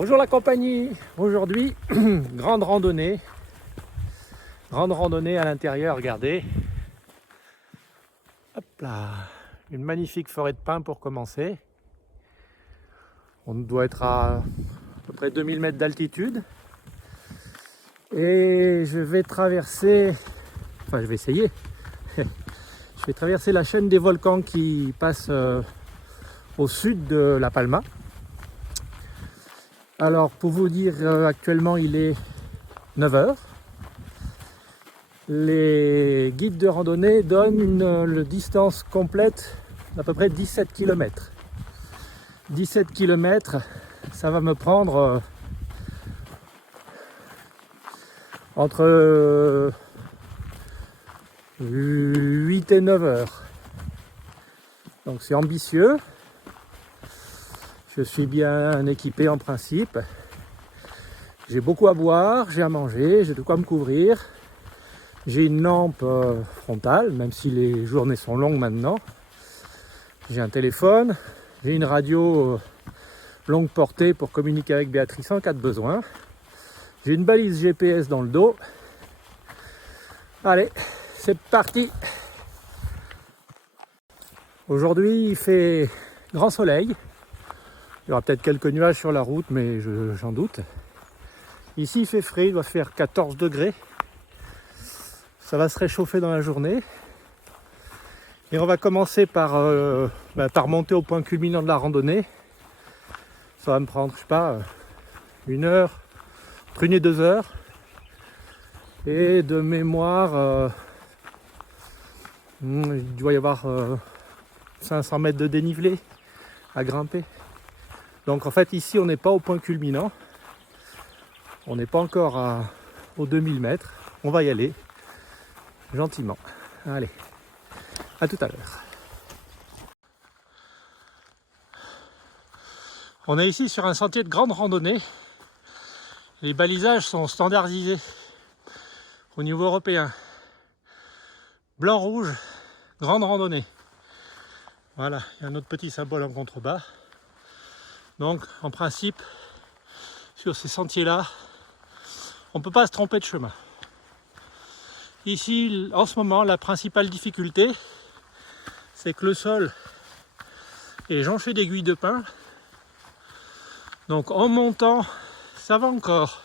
Bonjour la compagnie, aujourd'hui grande randonnée à l'intérieur, regardez. Hop là, une magnifique forêt de pins pour commencer. On doit être à peu près 2000 mètres d'altitude. Et je vais traverser, enfin je vais essayer, je vais traverser la chaîne des volcans qui passe au sud de La Palma. Alors pour vous dire, actuellement il est 9 h. Les guides de randonnée donnent une distance complète d'à peu près 17 km. 17 km, ça va me prendre entre 8 et 9 heures. Donc c'est ambitieux. Je suis bien équipé en principe. J'ai beaucoup à boire, j'ai à manger, j'ai de quoi me couvrir. J'ai une lampe frontale, même si les journées sont longues maintenant. J'ai un téléphone, j'ai une radio longue portée pour communiquer avec Béatrice en cas de besoin. J'ai une balise GPS dans le dos. Allez, c'est parti! Aujourd'hui, il fait grand soleil. Il y aura peut-être quelques nuages sur la route, mais j'en doute. Ici, il fait frais, il doit faire 14 degrés. Ça va se réchauffer dans la journée. Et on va commencer par monter au point culminant de la randonnée. Ça va me prendre, je sais pas, 1 heure, entre 1 et 2 heures. Et de mémoire, il doit y avoir 500 mètres de dénivelé à grimper. Donc en fait ici on n'est pas au point culminant. On n'est pas encore aux 2000 mètres. On va y aller gentiment. Allez, à tout à l'heure. On est ici sur un sentier de grande randonnée. Les balisages sont standardisés au niveau européen. Blanc-rouge, grande randonnée. Voilà, il y a un autre petit symbole en contrebas. Donc en principe, sur ces sentiers-là, on ne peut pas se tromper de chemin. Ici, en ce moment, la principale difficulté, c'est que le sol est jonché d'aiguilles de pin. Donc en montant, ça va encore.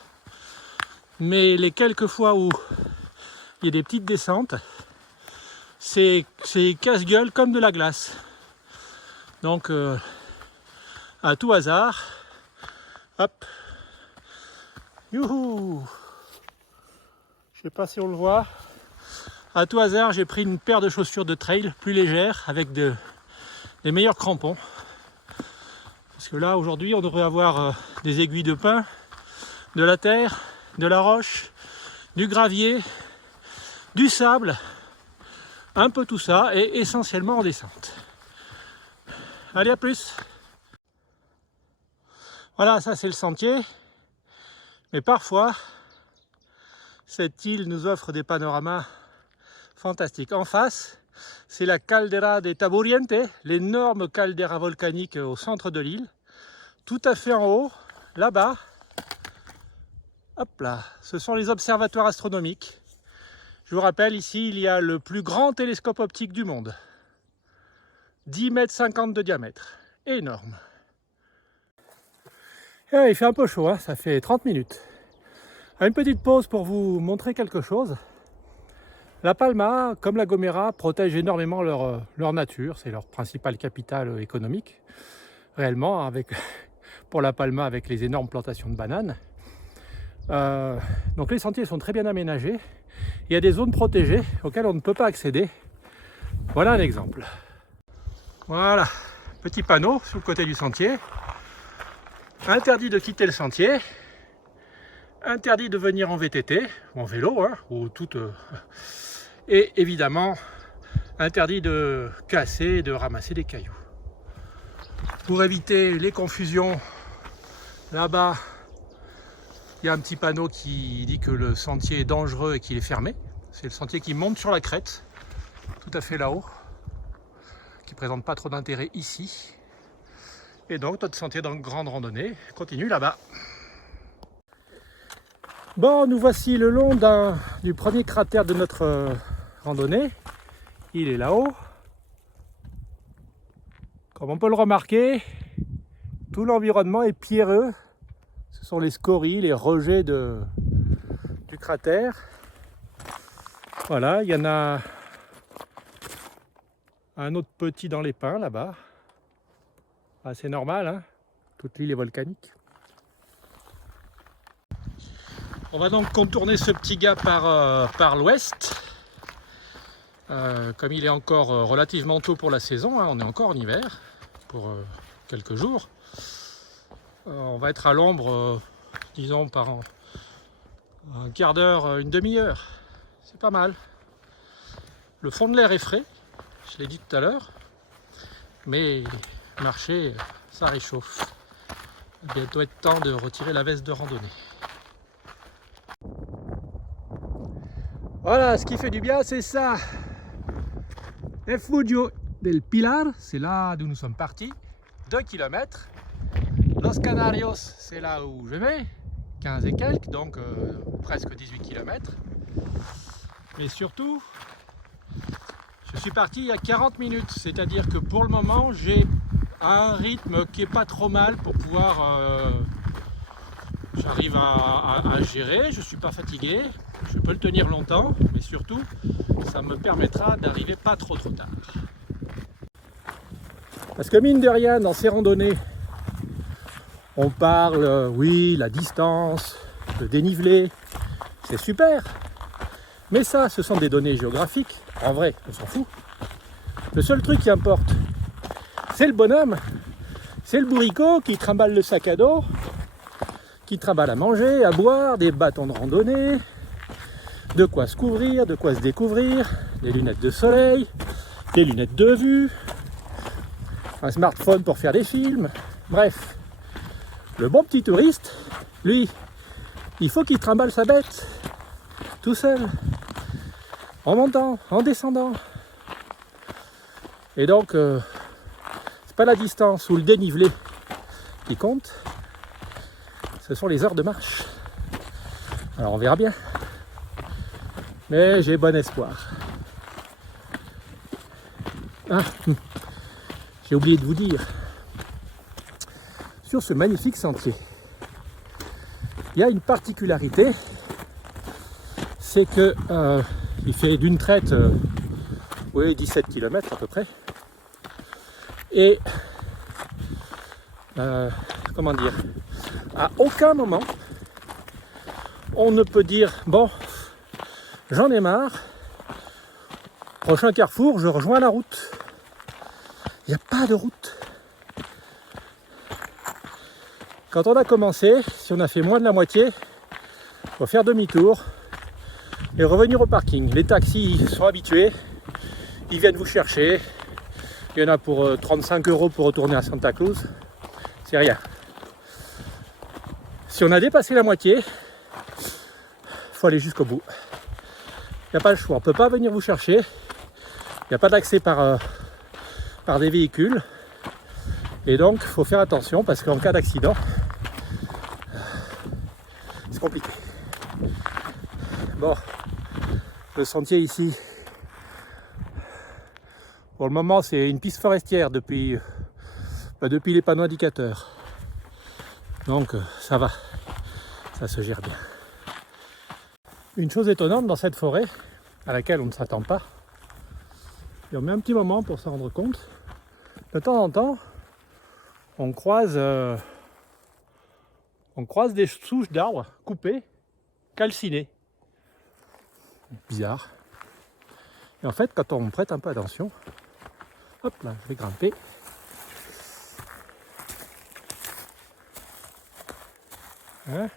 Mais les quelques fois où il y a des petites descentes, c'est casse-gueule comme de la glace. Donc à tout hasard, hop, youhou! Je sais pas si on le voit. À tout hasard, j'ai pris une paire de chaussures de trail plus légères avec des meilleurs crampons. Parce que là, aujourd'hui, on devrait avoir des aiguilles de pin, de la terre, de la roche, du gravier, du sable, un peu tout ça, et essentiellement en descente. Allez, à plus! Voilà, ça c'est le sentier. Mais parfois, cette île nous offre des panoramas fantastiques. En face, c'est la Caldera de Taburiente, l'énorme caldeira volcanique au centre de l'île. Tout à fait en haut, là-bas, hop là, ce sont les observatoires astronomiques. Je vous rappelle, ici, il y a le plus grand télescope optique du monde. 10,50 m de diamètre. Énorme. Et il fait un peu chaud, hein, ça fait 30 minutes. Une petite pause pour vous montrer quelque chose. La Palma, comme la Gomera, protègent énormément leur nature. C'est leur principale capitale économique, réellement, pour la Palma avec les énormes plantations de bananes. Donc les sentiers sont très bien aménagés. Il y a des zones protégées auxquelles on ne peut pas accéder. Voilà un exemple. Voilà, petit panneau sur le côté du sentier. Interdit de quitter le sentier. Interdit de venir en VTT, ou en vélo, hein, ou tout. Et évidemment, interdit de casser et de ramasser des cailloux. Pour éviter les confusions, là-bas, il y a un petit panneau qui dit que le sentier est dangereux et qu'il est fermé. C'est le sentier qui monte sur la crête, tout à fait là-haut, qui ne présente pas trop d'intérêt ici. Et donc notre sentier de grande randonnée continue là-bas. Bon, nous voici le long du premier cratère de notre randonnée. Il est là-haut. Comme on peut le remarquer, tout l'environnement est pierreux. Ce sont les scories, les rejets du cratère. Voilà, il y en a un autre petit dans les pins là-bas. Ah, c'est normal, hein, toute l'île est volcanique. On va donc contourner ce petit gars par l'ouest. Comme il est encore relativement tôt pour la saison, hein, on est encore en hiver pour quelques jours. On va être à l'ombre, disons, par un quart d'heure, une demi-heure. C'est pas mal. Le fond de l'air est frais, je l'ai dit tout à l'heure, mais marcher, ça réchauffe. Il va bientôt être temps de retirer la veste de randonnée. Voilà, ce qui fait du bien, c'est ça. Refugio del Pilar, c'est là d'où nous sommes partis, 2 km. Los Canarios, c'est là où je vais, 15 et quelques, donc presque 18 km. Mais surtout, je suis parti il y a 40 minutes, c'est-à-dire que pour le moment, j'ai un rythme qui est pas trop mal pour pouvoir... j'arrive à gérer, je ne suis pas fatigué, je peux le tenir longtemps, mais surtout, ça me permettra d'arriver pas trop tard. Parce que mine de rien, dans ces randonnées, on parle, oui, la distance, le dénivelé, c'est super. Mais ça, ce sont des données géographiques. En vrai, on s'en fout. Le seul truc qui importe, c'est le bonhomme, c'est le bourricot qui trimballe le sac à dos, qui trimballe à manger, à boire, des bâtons de randonnée, de quoi se couvrir, de quoi se découvrir, des lunettes de soleil, des lunettes de vue, un smartphone pour faire des films, bref. Le bon petit touriste, lui, il faut qu'il trimballe sa bête, tout seul, en montant, en descendant. Et donc, c'est pas la distance ou le dénivelé qui compte, ce sont les heures de marche. Alors on verra bien. Mais j'ai bon espoir. Ah, j'ai oublié de vous dire, sur ce magnifique sentier, il y a une particularité, c'est que il fait d'une traite 17 km à peu près. Et comment dire, à aucun moment on ne peut dire bon, j'en ai marre, prochain carrefour je rejoins la route. Il n'y a pas de route. Quand on a commencé, si on a fait moins de la moitié, il faut faire demi-tour et revenir au parking. Les taxis sont habitués, ils viennent vous chercher. Il y en a pour 35 € pour retourner à Santa Cruz. C'est rien. Si on a dépassé la moitié, il faut aller jusqu'au bout. Il n'y a pas le choix, on ne peut pas venir vous chercher. Il n'y a pas d'accès par des véhicules. Et donc, il faut faire attention parce qu'en cas d'accident, c'est compliqué. Bon, le sentier ici, pour le moment, c'est une piste forestière depuis les panneaux indicateurs. Donc, ça va, ça se gère bien. Une chose étonnante dans cette forêt, à laquelle on ne s'attend pas, et on met un petit moment pour s'en rendre compte, de temps en temps, on croise des souches d'arbres coupées, calcinées. Bizarre. Et en fait, quand on prête un peu attention, hop là, je vais grimper. Hein?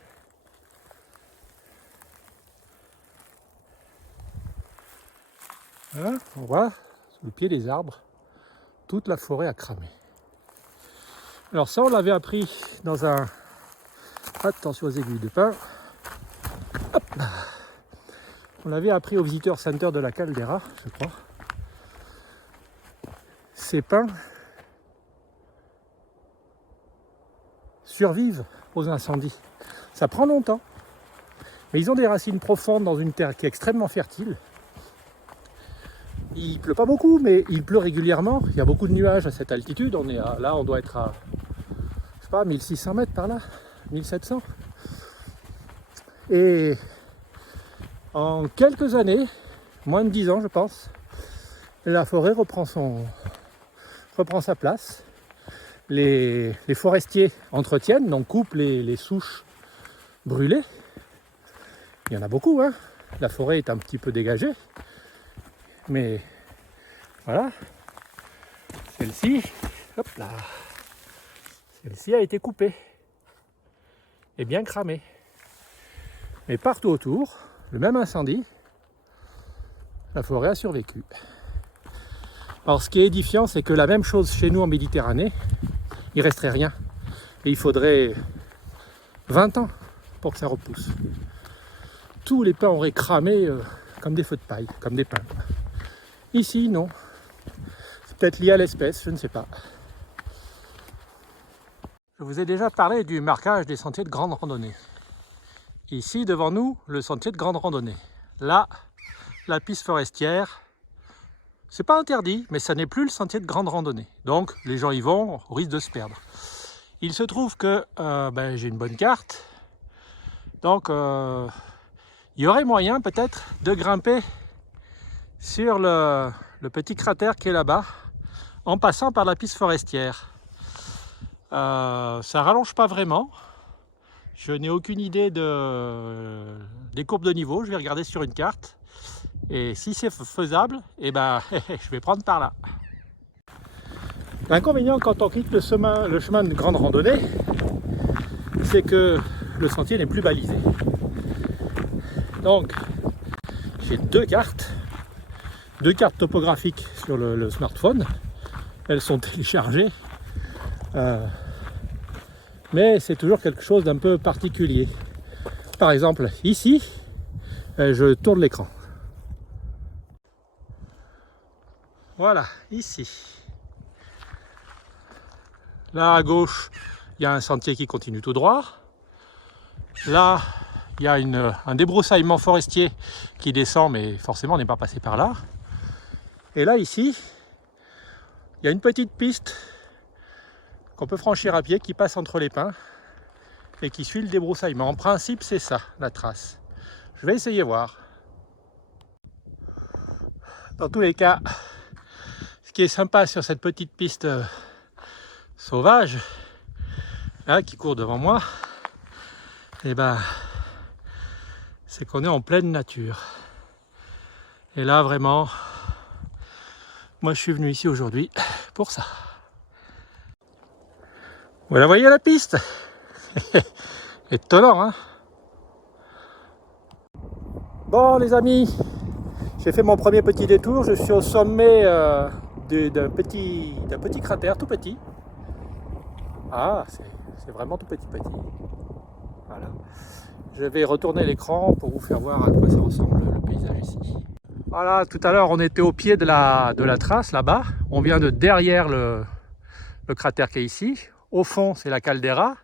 Hein? On voit sous le pied des arbres toute la forêt a cramé. Alors ça, on l'avait appris dans un... Attention aux aiguilles de pin. Hop là. On l'avait appris au Visitor Center de la Caldera, je crois. Ces pins survivent aux incendies. Ça prend longtemps, Mais ils ont des racines profondes dans une terre qui est extrêmement fertile. Il pleut pas beaucoup, mais il pleut régulièrement. Il y a beaucoup de nuages à cette altitude. Là, on doit être à, je sais pas, 1600 mètres par là, 1700. Et en quelques années, moins de 10 ans, je pense, la forêt reprend sa place. Les forestiers entretiennent, donc coupent les souches brûlées. Il y en a beaucoup, hein. La forêt est un petit peu dégagée. Mais voilà, celle-ci, hop là, celle-ci a été coupée et bien cramée. Mais partout autour, le même incendie, la forêt a survécu. Alors ce qui est édifiant, c'est que la même chose chez nous en Méditerranée, il ne resterait rien. Et il faudrait 20 ans pour que ça repousse. Tous les pins auraient cramé comme des feux de paille, comme des pins. Ici, non. C'est peut-être lié à l'espèce, je ne sais pas. Je vous ai déjà parlé du marquage des sentiers de grande randonnée. Ici, devant nous, le sentier de grande randonnée. Là, la piste forestière. C'est pas interdit, mais ça n'est plus le sentier de grande randonnée. Donc, les gens y vont au risque de se perdre. Il se trouve que j'ai une bonne carte. Donc, il y aurait moyen peut-être de grimper sur le petit cratère qui est là-bas, en passant par la piste forestière. Ça rallonge pas vraiment. Je n'ai aucune idée des courbes de niveau. Je vais regarder sur une carte. Et si c'est faisable, je vais prendre par là. L'inconvénient quand on quitte le chemin de grande randonnée, c'est que le sentier n'est plus balisé. Donc, j'ai deux cartes topographiques sur le smartphone. Elles sont téléchargées. Mais c'est toujours quelque chose d'un peu particulier. Par exemple, ici, je tourne l'écran. Voilà, ici. Là, à gauche, il y a un sentier qui continue tout droit. Là, il y a un débroussaillement forestier qui descend, mais forcément, on n'est pas passé par là. Et là, ici, il y a une petite piste qu'on peut franchir à pied qui passe entre les pins et qui suit le débroussaillement. En principe, c'est ça, la trace. Je vais essayer voir. Dans tous les cas, ce qui est sympa sur cette petite piste sauvage, là, qui court devant moi, c'est qu'on est en pleine nature. Et là, vraiment, moi, je suis venu ici aujourd'hui pour ça. Vous la voyez, la piste? Étonnant, hein? Bon, les amis, j'ai fait mon premier petit détour. Je suis au sommet d'un petit cratère, tout petit. Ah, c'est vraiment tout petit. Voilà. Je vais retourner l'écran pour vous faire voir à quoi ça ressemble le paysage ici. Voilà, tout à l'heure on était au pied de la trace là-bas. On vient de derrière le cratère qui est ici. Au fond, c'est la caldeira.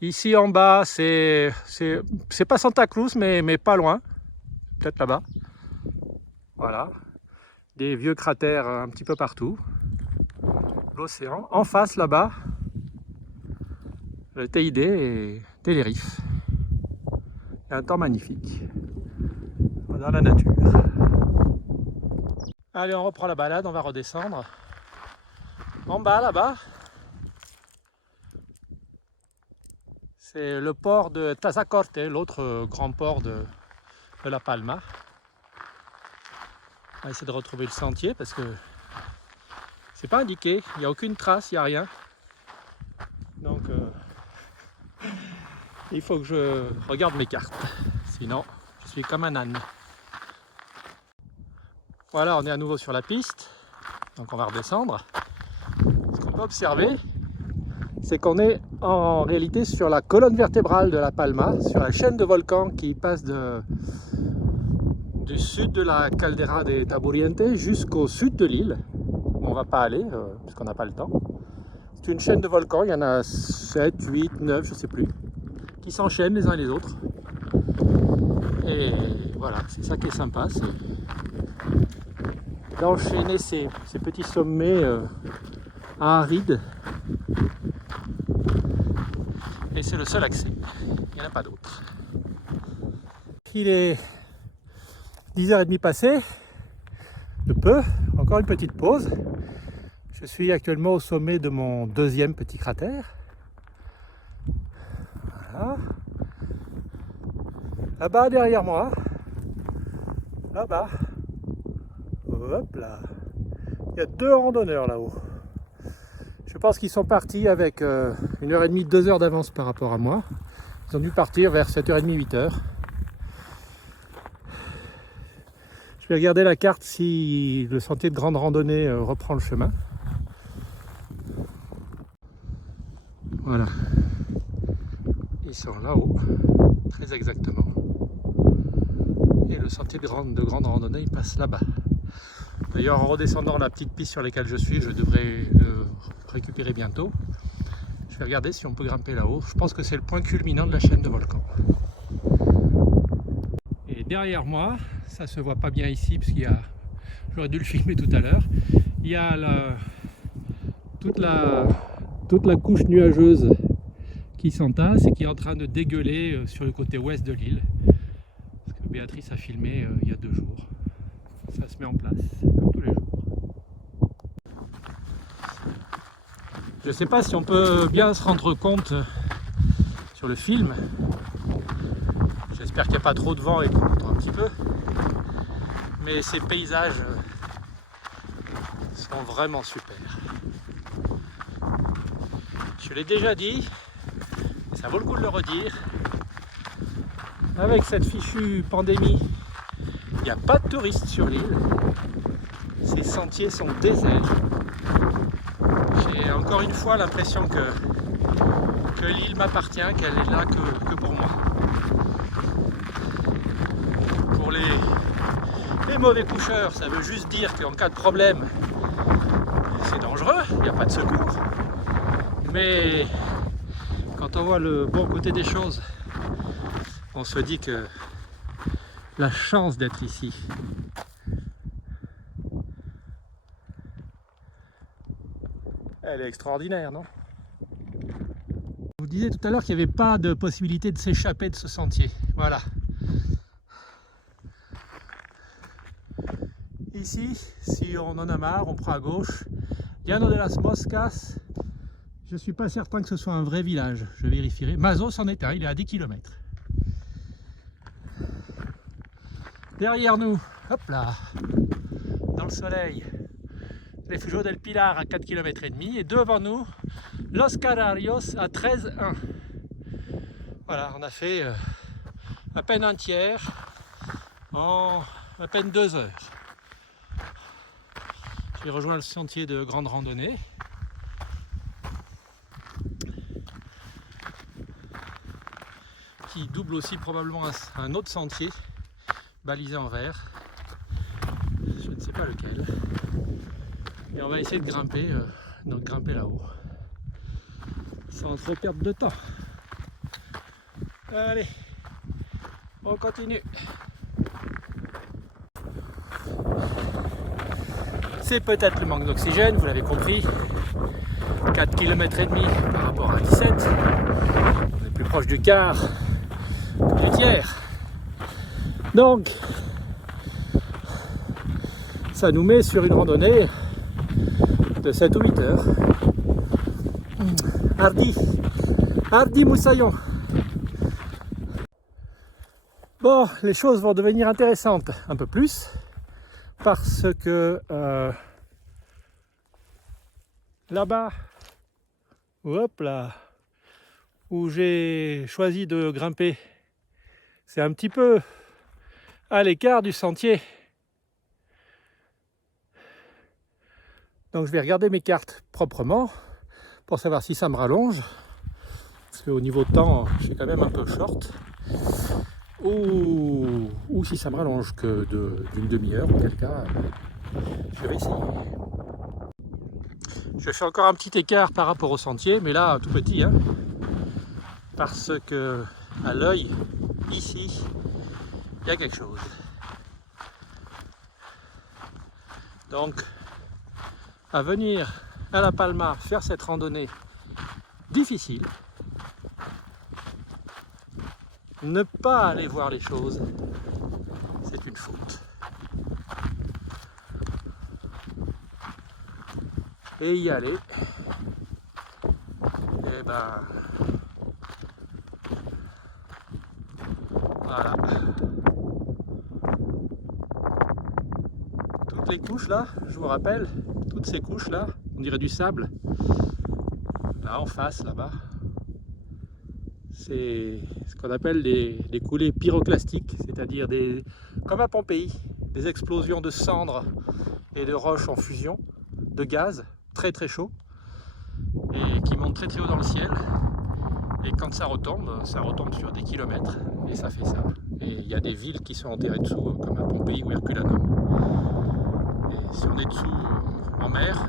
Ici en bas, c'est pas Santa Cruz, mais pas loin. Peut-être là-bas. Voilà. Des vieux cratères un petit peu partout. L'océan. En face, là-bas, le TID et Tenerife. Il y a un temps magnifique. Dans la nature. Allez, on reprend la balade, on va redescendre. En bas, là-bas, c'est le port de Tazacorte, l'autre grand port de La Palma. On va essayer de retrouver le sentier parce que c'est pas indiqué, il n'y a aucune trace, il n'y a rien. Donc il faut que je regarde mes cartes, sinon je suis comme un âne. Voilà, on est à nouveau sur la piste, donc on va redescendre. Ce qu'on peut observer, c'est qu'on est en réalité sur la colonne vertébrale de La Palma, sur la chaîne de volcans qui passe du sud de la caldeira de Taburiente jusqu'au sud de l'île. On ne va pas aller, puisqu'on n'a pas le temps. C'est une chaîne de volcans, il y en a 7, 8, 9, je ne sais plus, qui s'enchaînent les uns et les autres. Et voilà, c'est ça qui est sympa, c'est d'enchaîner ces petits sommets arides. Et c'est le seul accès, il n'y en a pas d'autre. Il est 10h30 passé, de peu, encore une petite pause. Je suis actuellement au sommet de mon deuxième petit cratère. Voilà. Là-bas derrière moi, là-bas, hop là, il y a 2 randonneurs là-haut. Je pense qu'ils sont partis avec 1h30, 2 heures d'avance par rapport à moi. Ils ont dû partir vers 7h30, 8h. Je vais regarder la carte si le sentier de grande randonnée reprend le chemin. Voilà. Ils sont là-haut, très exactement. Et le sentier de grande randonnée, il passe là-bas. D'ailleurs, en redescendant la petite piste sur laquelle je suis, je devrais le récupérer bientôt. Je vais regarder si on peut grimper là-haut. Je pense que c'est le point culminant de la chaîne de volcans. Et derrière moi, ça se voit pas bien ici parce qu'il y a, j'aurais dû le filmer tout à l'heure, il y a toute la couche nuageuse qui s'entasse et qui est en train de dégueuler sur le côté ouest de l'île. Parce que Béatrice a filmé il y a 2 jours. Ça se met en place, comme tous les jours. Je ne sais pas si on peut bien se rendre compte sur le film. J'espère qu'il n'y a pas trop de vent et qu'on entend un petit peu. Mais ces paysages sont vraiment super. Je l'ai déjà dit, et ça vaut le coup de le redire. Avec cette fichue pandémie, il n'y a pas de touristes sur l'île. Ces sentiers sont déserts. J'ai encore une fois l'impression que l'île m'appartient, qu'elle est là que pour moi. Pour les mauvais coucheurs, ça veut juste dire qu'en cas de problème, c'est dangereux, il n'y a pas de secours. Mais quand on voit le bon côté des choses, on se dit que la chance d'être ici. Elle est extraordinaire, non? Je vous disais tout à l'heure qu'il n'y avait pas de possibilité de s'échapper de ce sentier. Voilà. Ici, si on en a marre, on prend à gauche. Llano de las Moscas. Je ne suis pas certain que ce soit un vrai village. Je vérifierai. Mazos en est un, il est à 10 km. Derrière nous, hop là, dans le soleil, Refugio del Pilar à 4 km et demi. Et devant nous, Los Canarios à 13,1. Voilà, on a fait à peine un tiers en à peine 2 heures. J'ai rejoint le sentier de grande randonnée. Qui double aussi probablement un autre sentier balisé en vert. Je ne sais pas lequel. Et on va essayer de grimper, là-haut. Sans trop perdre de temps. Allez, on continue. C'est peut-être le manque d'oxygène, vous l'avez compris. 4 km et demi par rapport à 17. On est plus proche du quart que du tiers. Donc, ça nous met sur une randonnée de 7 ou 8 heures. Hardi Moussaillon. Bon, les choses vont devenir intéressantes un peu plus parce que là-bas, hop là, où j'ai choisi de grimper, c'est un petit peu à l'écart du sentier. Donc je vais regarder mes cartes proprement pour savoir si ça me rallonge. Parce qu'au niveau de temps, je suis quand même un peu short. Ou si ça me rallonge que d'une demi-heure, auquel cas, je vais essayer. Je fais encore un petit écart par rapport au sentier, mais là, tout petit. Hein. parce que à l'œil, ici, il y a quelque chose. Donc, à venir à La Palma faire cette randonnée difficile, ne pas aller voir les choses, c'est une faute. Et y aller, et ben voilà. Toutes les couches là, je vous rappelle, toutes ces couches là, on dirait du sable. Là en face, là-bas, c'est ce qu'on appelle des coulées pyroclastiques, c'est-à-dire comme à Pompéi, des explosions de cendres et de roches en fusion, de gaz très très chaud, et qui montent très très haut dans le ciel. Et quand ça retombe sur des kilomètres, et ça fait ça. Et il y a des villes qui sont enterrées dessous, comme à Pompéi ou Herculanum. Et si on est dessous en mer,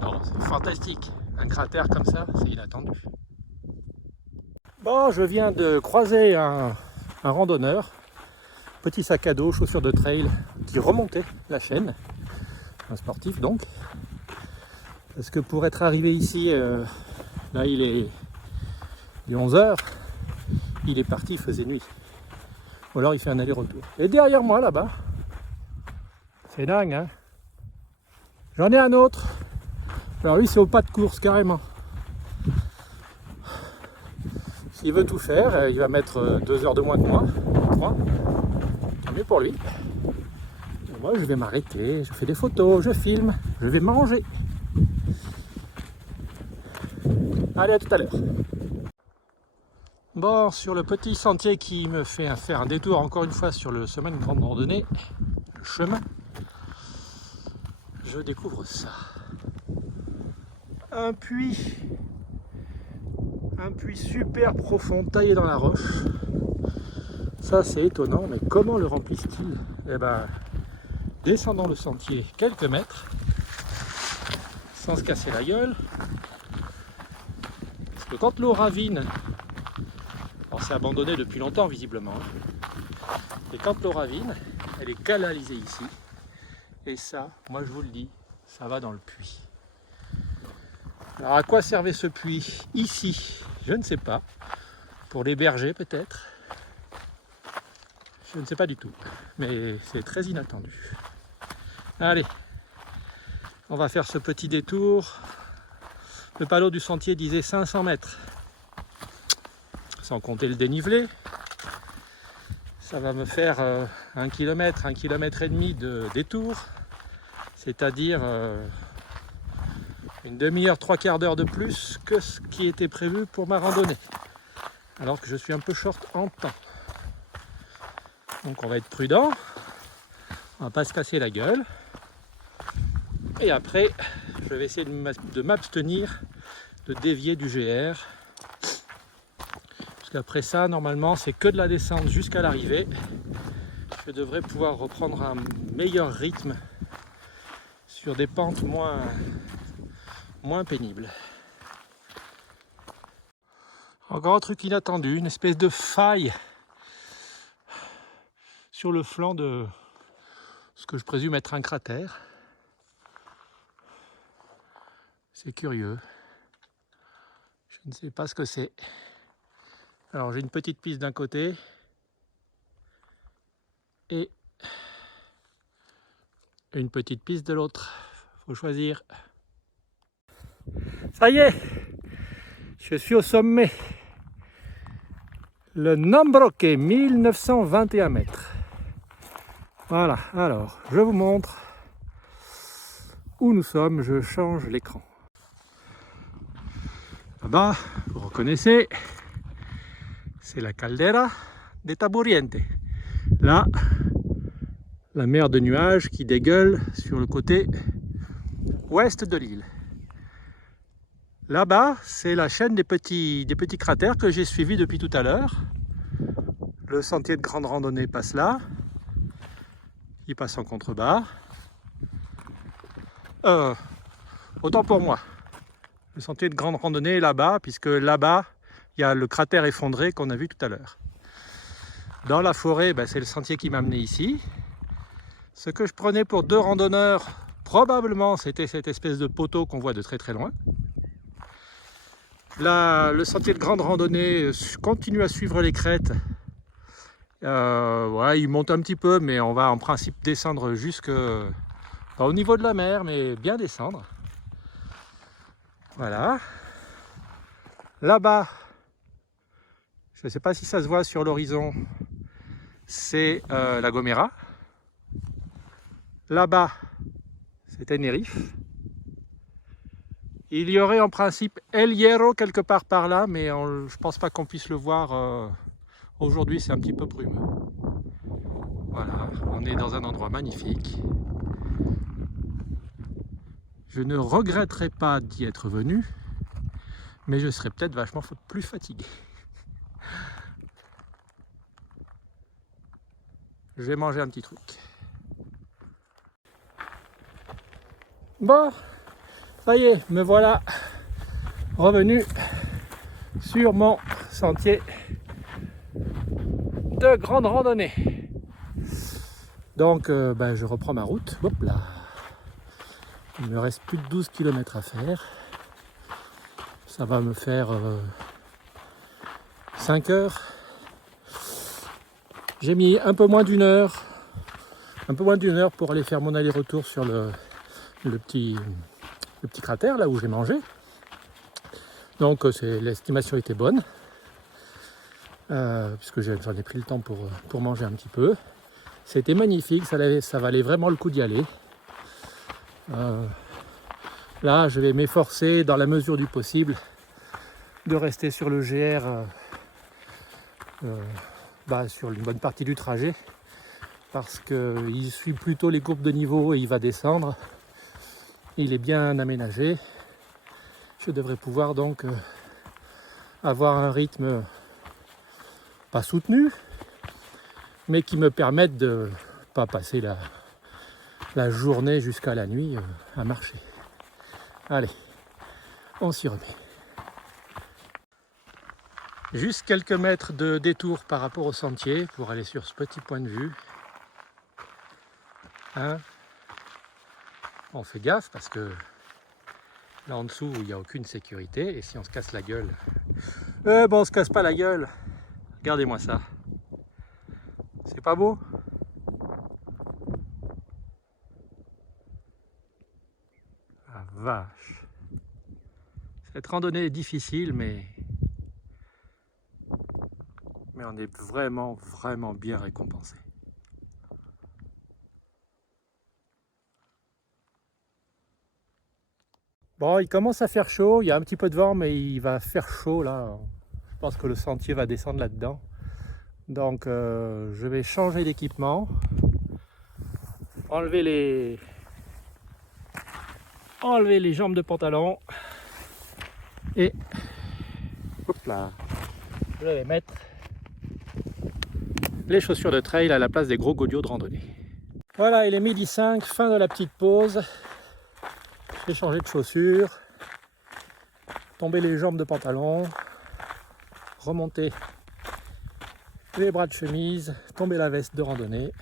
non, c'est fantastique. Un cratère comme ça, c'est inattendu. Bon, je viens de croiser un randonneur, petit sac à dos, chaussures de trail, qui remontait la chaîne, un sportif donc. Parce que pour être arrivé ici, là il est 11 h, il est parti, il faisait nuit. Ou alors il fait un aller-retour. Et derrière moi là-bas, c'est dingue, hein. J'en ai un autre. Alors lui c'est au pas de course carrément. S'il veut tout faire, il va mettre 2 heures de moins que moi, 3. Tant mieux pour lui. Et moi je vais m'arrêter, je fais des photos, je filme, je vais manger. Allez, à tout à l'heure. Bon, sur le petit sentier qui me fait faire un détour encore une fois sur le semaine grande randonnée, le chemin, je découvre ça. Un puits super profond taillé dans la roche. Ça c'est étonnant, mais comment le remplissent-ils? Eh ben, descendant le sentier quelques mètres, sans se casser la gueule. Parce que quand l'eau ravine, alors c'est abandonné depuis longtemps visiblement, et quand l'eau ravine, elle est canalisée ici, et ça, moi je vous le dis, ça va dans le puits. Alors à quoi servait ce puits ici? Je ne sais pas, pour les bergers peut-être, je ne sais pas du tout, mais c'est très inattendu. Allez, on va faire ce petit détour. Le panneau du sentier disait 500 mètres. Sans compter le dénivelé, ça va me faire 1 km, 1,5 km de détour, c'est-à-dire une demi-heure, 3/4 d'heure de plus que ce qui était prévu pour ma randonnée, alors que je suis un peu short en temps. Donc on va être prudent, on va pas se casser la gueule, et après je vais essayer de m'abstenir de dévier du GR. Après ça, normalement, c'est que de la descente jusqu'à l'arrivée. Je devrais pouvoir reprendre un meilleur rythme sur des pentes moins pénibles. Encore un truc inattendu, une espèce de faille sur le flanc de ce que je présume être un cratère. C'est curieux. Je ne sais pas ce que c'est. Alors j'ai une petite piste d'un côté et une petite piste de l'autre. Faut choisir. Ça y est, je suis au sommet. Le Nambroque, 1921 mètres. Voilà, alors je vous montre où nous sommes. Je change l'écran. Là-bas, vous reconnaissez, c'est la Caldera de Taburiente. Là, la mer de nuages qui dégueule sur le côté ouest de l'île. Là-bas, c'est la chaîne des petits cratères que j'ai suivis depuis tout à l'heure. Le sentier de grande randonnée passe là. Il passe en contrebas. Autant pour moi. Le sentier de grande randonnée est là-bas, puisque là-bas, il y a le cratère effondré qu'on a vu tout à l'heure. Dans la forêt, c'est le sentier qui m'a amené ici. Ce que je prenais pour 2 randonneurs, probablement c'était cette espèce de poteau qu'on voit de très très loin. Là, le sentier de grande randonnée continue à suivre les crêtes. Ouais, il monte un petit peu, mais on va en principe descendre jusque pas au niveau de la mer, mais bien descendre. Voilà. Là-bas, je ne sais pas si ça se voit sur l'horizon, c'est La Gomera. Là-bas, c'est Tenerife. Il y aurait en principe El Hierro quelque part par là, mais je ne pense pas qu'on puisse le voir. Aujourd'hui, c'est un petit peu brumeux. Voilà, on est dans un endroit magnifique. Je ne regretterai pas d'y être venu, mais je serais peut-être vachement plus fatigué. Je vais manger un petit truc. Bon, ça y est, me voilà revenu sur mon sentier de grande randonnée. Donc je reprends ma route. Hop là. Il me reste plus de 12 km à faire. Ça va me faire 5 heures. J'ai mis un peu moins d'une heure. Pour aller faire mon aller-retour sur le petit cratère là où j'ai mangé. Donc l'estimation était bonne. Puisque j'en ai pris le temps pour manger un petit peu. C'était magnifique, ça valait vraiment le coup d'y aller. Là, je vais m'efforcer, dans la mesure du possible, de rester sur le GR sur une bonne partie du trajet, parce qu'il suit plutôt les courbes de niveau et il va descendre. Il est bien aménagé. Je devrais pouvoir donc avoir un rythme pas soutenu, mais qui me permette de ne pas passer la journée jusqu'à la nuit à marcher. Allez, on s'y remet. Juste quelques mètres de détour par rapport au sentier pour aller sur ce petit point de vue. On fait gaffe parce que là en dessous il n'y a aucune sécurité et si on se casse la gueule... on se casse pas la gueule. Regardez-moi ça. C'est pas beau? Ah vache. Cette randonnée est difficile, mais on est vraiment bien récompensé. Bon, il commence à faire chaud, il y a un petit peu de vent, mais il va faire chaud là. Je pense que le sentier va descendre là-dedans. Donc je vais changer d'équipement, enlever les jambes de pantalon et hop là, je vais mettre les chaussures de trail à la place des gros godillots de randonnée. Voilà, il est 12h05, fin de la petite pause. Je vais changer de chaussures, tomber les jambes de pantalon, remonter les bras de chemise, tomber la veste de randonnée.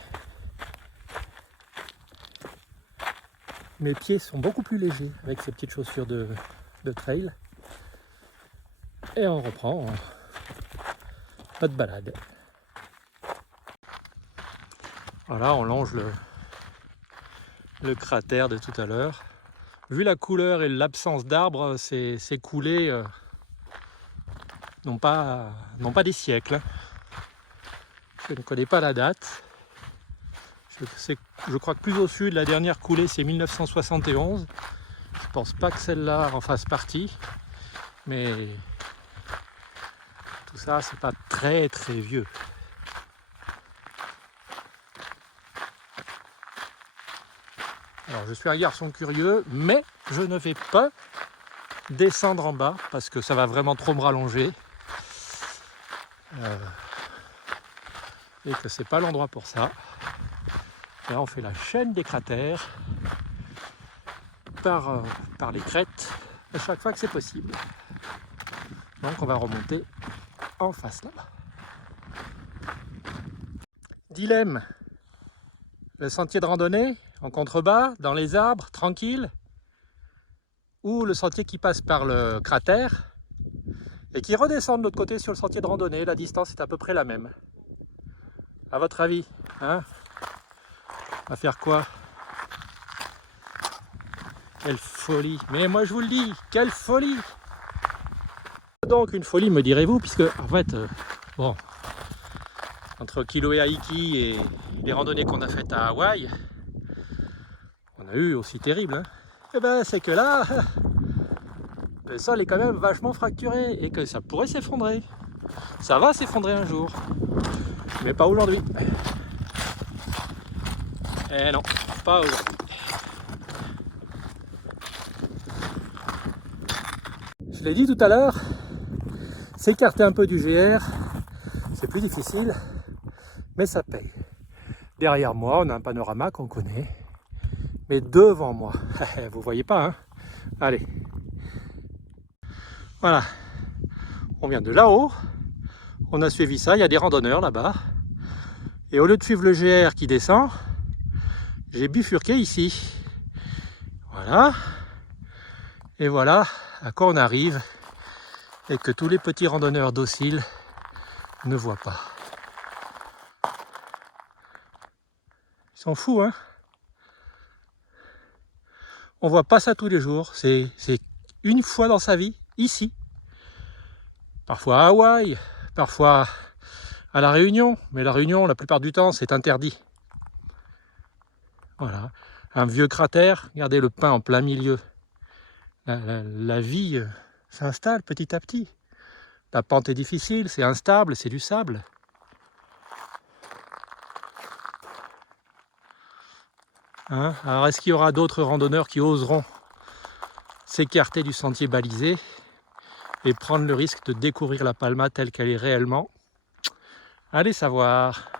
Mes pieds sont beaucoup plus légers avec ces petites chaussures de trail. Et on reprend notre balade. Voilà, on longe le cratère de tout à l'heure. Vu la couleur et l'absence d'arbres, ces coulées n'ont pas des siècles. Je ne connais pas la date. Je crois que plus au sud, la dernière coulée c'est 1971. Je pense pas que celle-là en fasse partie, mais tout ça c'est pas très vieux. Alors je suis un garçon curieux, mais je ne vais pas descendre en bas parce que ça va vraiment trop me rallonger et que c'est pas l'endroit pour ça. Et là on fait la chaîne des cratères par les crêtes à chaque fois que c'est possible. Donc on va remonter en face là-bas. Dilemme. Le sentier de randonnée en contrebas, dans les arbres, tranquille, ou le sentier qui passe par le cratère et qui redescend de l'autre côté sur le sentier de randonnée. La distance est à peu près la même. À votre avis, hein? On va faire quoi? Quelle folie! Mais moi je vous le dis, quelle folie! Donc une folie, me direz-vous, puisque en fait, bon, entre Kilauea Iki et les randonnées qu'on a faites à Hawaï, on a eu aussi terrible, hein? Et ben c'est que là, le sol est quand même vachement fracturé et que ça pourrait s'effondrer. Ça va s'effondrer un jour, mais pas aujourd'hui. Eh non, pas aujourd'hui. Je l'ai dit tout à l'heure, s'écarter un peu du GR, c'est plus difficile, mais ça paye. Derrière moi, on a un panorama qu'on connaît, mais devant moi, vous voyez pas, hein? Allez. Voilà, on vient de là-haut, on a suivi ça, il y a des randonneurs là-bas, et au lieu de suivre le GR qui descend, j'ai bifurqué ici. Voilà, et voilà à quoi on arrive, et que tous les petits randonneurs dociles ne voient pas. Ils s'en foutent, hein? On voit pas ça tous les jours, c'est une fois dans sa vie, ici. Parfois à Hawaï, parfois à La Réunion, mais La Réunion, la plupart du temps, c'est interdit. Voilà, un vieux cratère, regardez le pin en plein milieu. La vie s'installe petit à petit. La pente est difficile, c'est instable, c'est du sable. Hein? Alors est-ce qu'il y aura d'autres randonneurs qui oseront s'écarter du sentier balisé et prendre le risque de découvrir la Palma telle qu'elle est réellement? Allez savoir.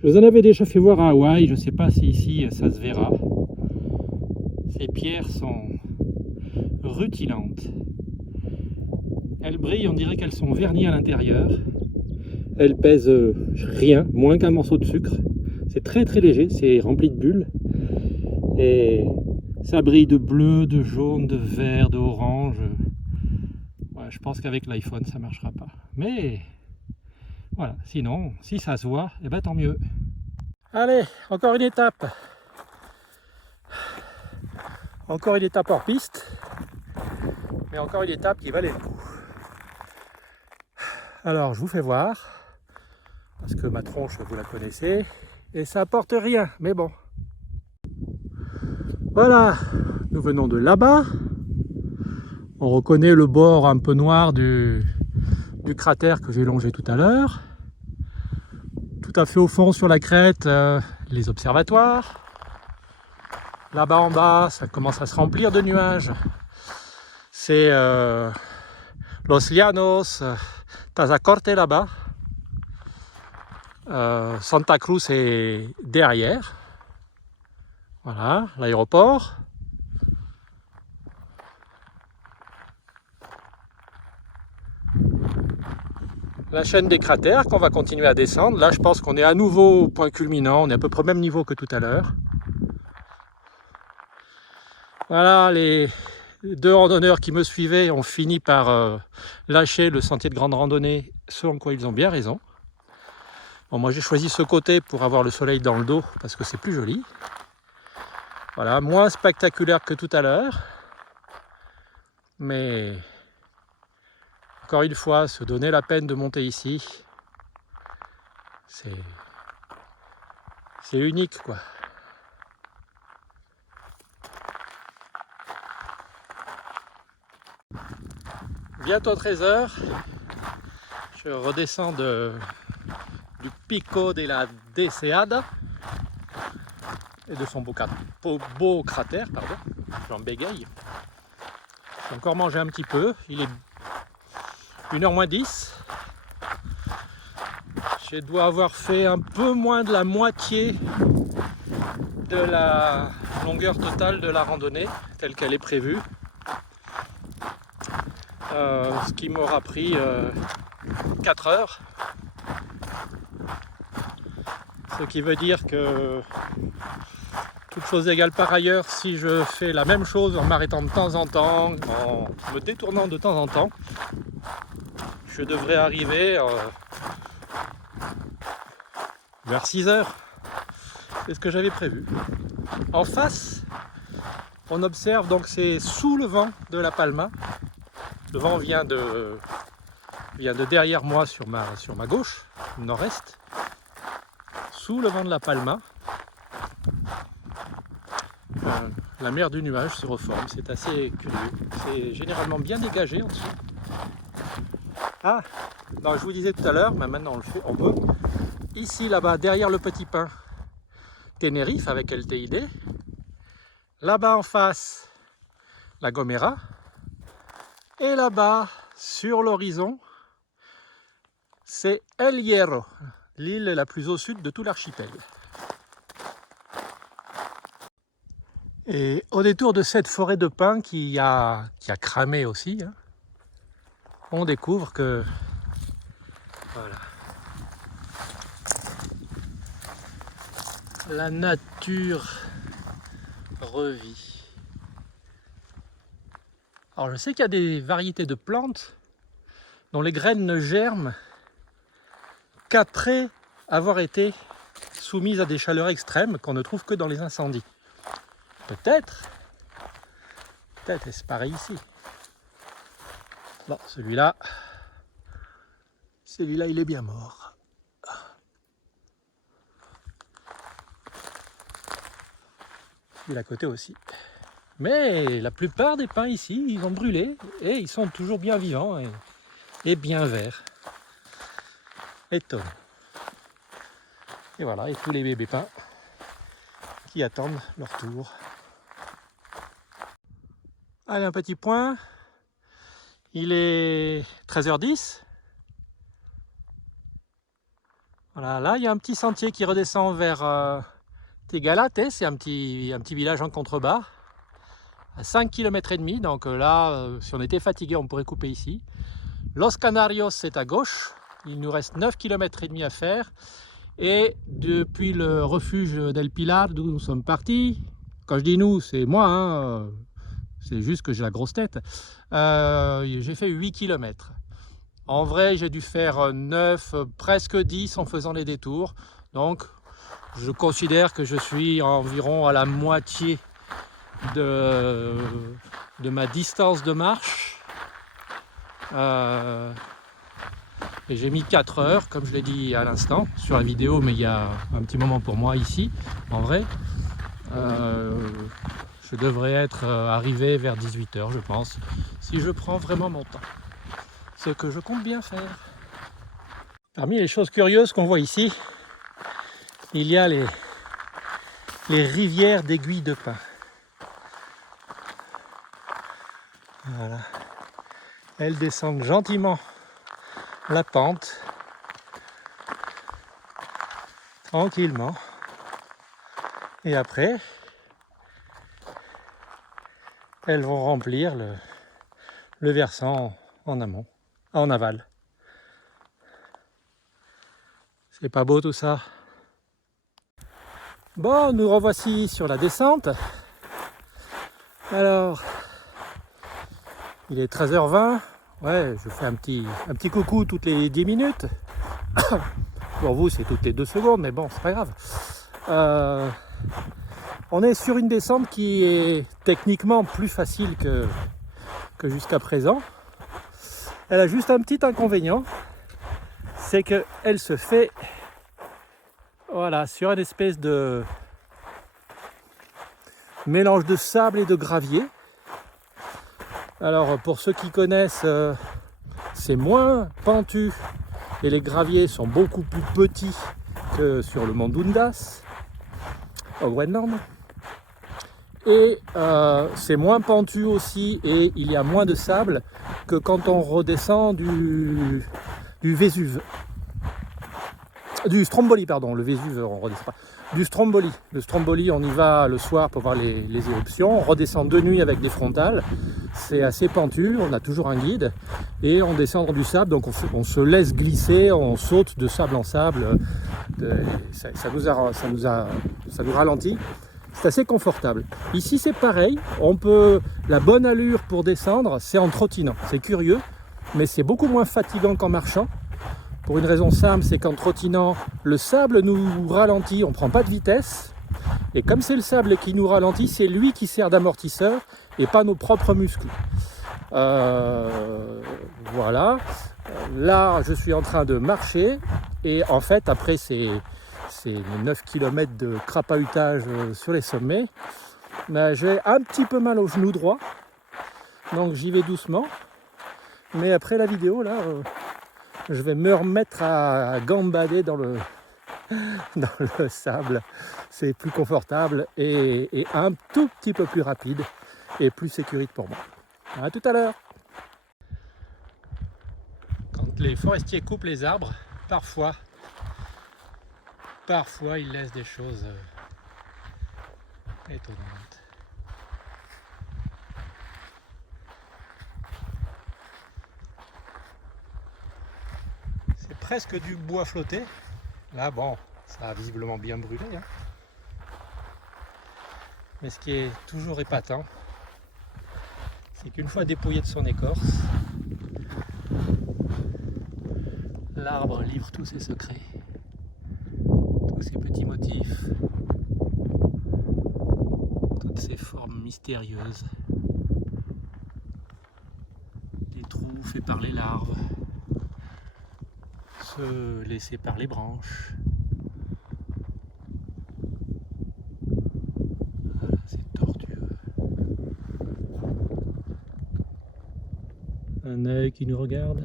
Je vous en avais déjà fait voir à Hawaï, je ne sais pas si ici ça se verra. Ces pierres sont rutilantes. Elles brillent, on dirait qu'elles sont vernies à l'intérieur. Elles pèsent rien, moins qu'un morceau de sucre. C'est très très léger, c'est rempli de bulles. Et ça brille de bleu, de jaune, de vert, d'orange. Ouais, je pense qu'avec l'iPhone ça ne marchera pas. Mais voilà, sinon, si ça se voit, eh ben, tant mieux. Allez, encore une étape. Encore une étape hors piste. Mais encore une étape qui valait le coup. Alors, je vous fais voir. Parce que ma tronche, vous la connaissez. Et ça apporte rien, mais bon. Voilà, nous venons de là-bas. On reconnaît le bord un peu noir du cratère que j'ai longé tout à l'heure. Tout à fait au fond sur la crête, les observatoires. Là-bas en bas, ça commence à se remplir de nuages. C'est Los Llanos, Tazacorte là-bas. Santa Cruz est derrière. Voilà, l'aéroport. La chaîne des cratères qu'on va continuer à descendre. Là, je pense qu'on est à nouveau au point culminant. On est à peu près au même niveau que tout à l'heure. Voilà, les deux randonneurs qui me suivaient ont fini par lâcher le sentier de grande randonnée, selon quoi ils ont bien raison. Bon, moi j'ai choisi ce côté pour avoir le soleil dans le dos parce que c'est plus joli. Voilà, moins spectaculaire que tout à l'heure. Mais encore une fois, se donner la peine de monter ici, c'est unique, quoi. Bientôt 13 h, je redescends du Pico de la Deseada et de son beau cratère, pardon, j'en bégaye. J'ai encore mangé un petit peu, il est 1h moins 10. Je dois avoir fait un peu moins de la moitié de la longueur totale de la randonnée telle qu'elle est prévue. Ce qui m'aura pris 4 heures. Ce qui veut dire que, toute chose égale par ailleurs, si je fais la même chose en m'arrêtant de temps en temps, en me détournant de temps en temps, je devrais arriver vers 6 heures. C'est ce que j'avais prévu. En face, on observe donc c'est sous le vent de la Palma. Le vent vient de derrière moi sur ma gauche, nord-est, sous le vent de la Palma. La mer du nuage se reforme, c'est assez curieux. C'est généralement bien dégagé en dessous. Ah, non, je vous disais tout à l'heure, mais maintenant on le fait, on peut. Ici, là-bas, derrière le petit pin, Tenerife avec LTID. Là-bas en face, La Gomera. Et là-bas, sur l'horizon, c'est El Hierro, l'île la plus au sud de tout l'archipel. Et au détour de cette forêt de pins qui a cramé aussi, hein, on découvre que voilà, la nature revit. Alors je sais qu'il y a des variétés de plantes dont les graines ne germent qu'après avoir été soumises à des chaleurs extrêmes qu'on ne trouve que dans les incendies. Peut-être est-ce pareil ici. Bon, celui-là il est bien mort. Celui-là à côté aussi. Mais la plupart des pins ici, ils ont brûlé et ils sont toujours bien vivants et bien verts. Étonnant. Et voilà, et tous les bébés pins qui attendent leur tour. Allez, un petit point. Il est 13h10. Voilà, là il y a un petit sentier qui redescend vers Tegalate, c'est un petit village en contrebas. À 5 km et demi, donc là, si on était fatigué, on pourrait couper ici. Los Canarios, c'est à gauche. Il nous reste 9 km et demi à faire. Et depuis le refuge d'El Pilar, d'où nous sommes partis, quand je dis nous, c'est moi, hein, c'est juste que j'ai la grosse tête, j'ai fait 8 km. En vrai, j'ai dû faire 9, presque 10 en faisant les détours. Donc, je considère que je suis environ à la moitié de ma distance de marche. Et j'ai mis 4 heures, comme je l'ai dit à l'instant, sur la vidéo, mais il y a un petit moment pour moi ici, en vrai. Je devrais être arrivé vers 18 h, je pense, si je prends vraiment mon temps. Ce que je compte bien faire. Parmi les choses curieuses qu'on voit ici, il y a les rivières d'aiguilles de pin. Voilà. Elles descendent gentiment la pente, tranquillement. Et après, elles vont remplir le versant en amont, en aval. C'est pas beau tout ça? Bon, nous revoici sur la descente. Alors, il est 13h20. Ouais, je fais un petit coucou toutes les 10 minutes. Pour vous, c'est toutes les 2 secondes, mais bon, c'est pas grave. On est sur une descente qui est techniquement plus facile que jusqu'à présent. Elle a juste un petit inconvénient, c'est qu'elle se fait voilà, sur une espèce de mélange de sable et de gravier. Alors pour ceux qui connaissent, c'est moins pentu et les graviers sont beaucoup plus petits que sur le mont Dundas au Groenland. Et c'est moins pentu aussi et il y a moins de sable que quand on redescend du Vésuve. Du Stromboli, pardon, le Vésuve on redescend pas. du Stromboli. Le Stromboli, on y va le soir pour voir les éruptions. On redescend de nuit avec des frontales. C'est assez pentu, on a toujours un guide. Et on descend dans du sable, donc on se laisse glisser, on saute de sable en sable. Ça nous ralentit. C'est assez confortable. Ici, c'est pareil. La bonne allure pour descendre, c'est en trottinant. C'est curieux, mais c'est beaucoup moins fatigant qu'en marchant. Pour une raison simple, c'est qu'en trottinant, le sable nous ralentit, on ne prend pas de vitesse. Et comme c'est le sable qui nous ralentit, c'est lui qui sert d'amortisseur et pas nos propres muscles. Voilà. Là, je suis en train de marcher et en fait, après ces 9 km de crapahutage sur les sommets, j'ai un petit peu mal au genou droit. Donc j'y vais doucement. Mais après la vidéo, là... je vais me remettre à gambader dans le sable. C'est plus confortable et un tout petit peu plus rapide et plus sécuritaire pour moi. À tout à l'heure. Quand les forestiers coupent les arbres, parfois ils laissent des choses étonnantes. Presque du bois flotté. Là, bon, ça a visiblement bien brûlé. Hein. Mais ce qui est toujours épatant, c'est qu'une fois dépouillé de son écorce, l'arbre livre tous ses secrets, tous ses petits motifs, toutes ses formes mystérieuses, des trous faits par les larves, laissés par les branches. C'est tortueux. Un œil qui nous regarde.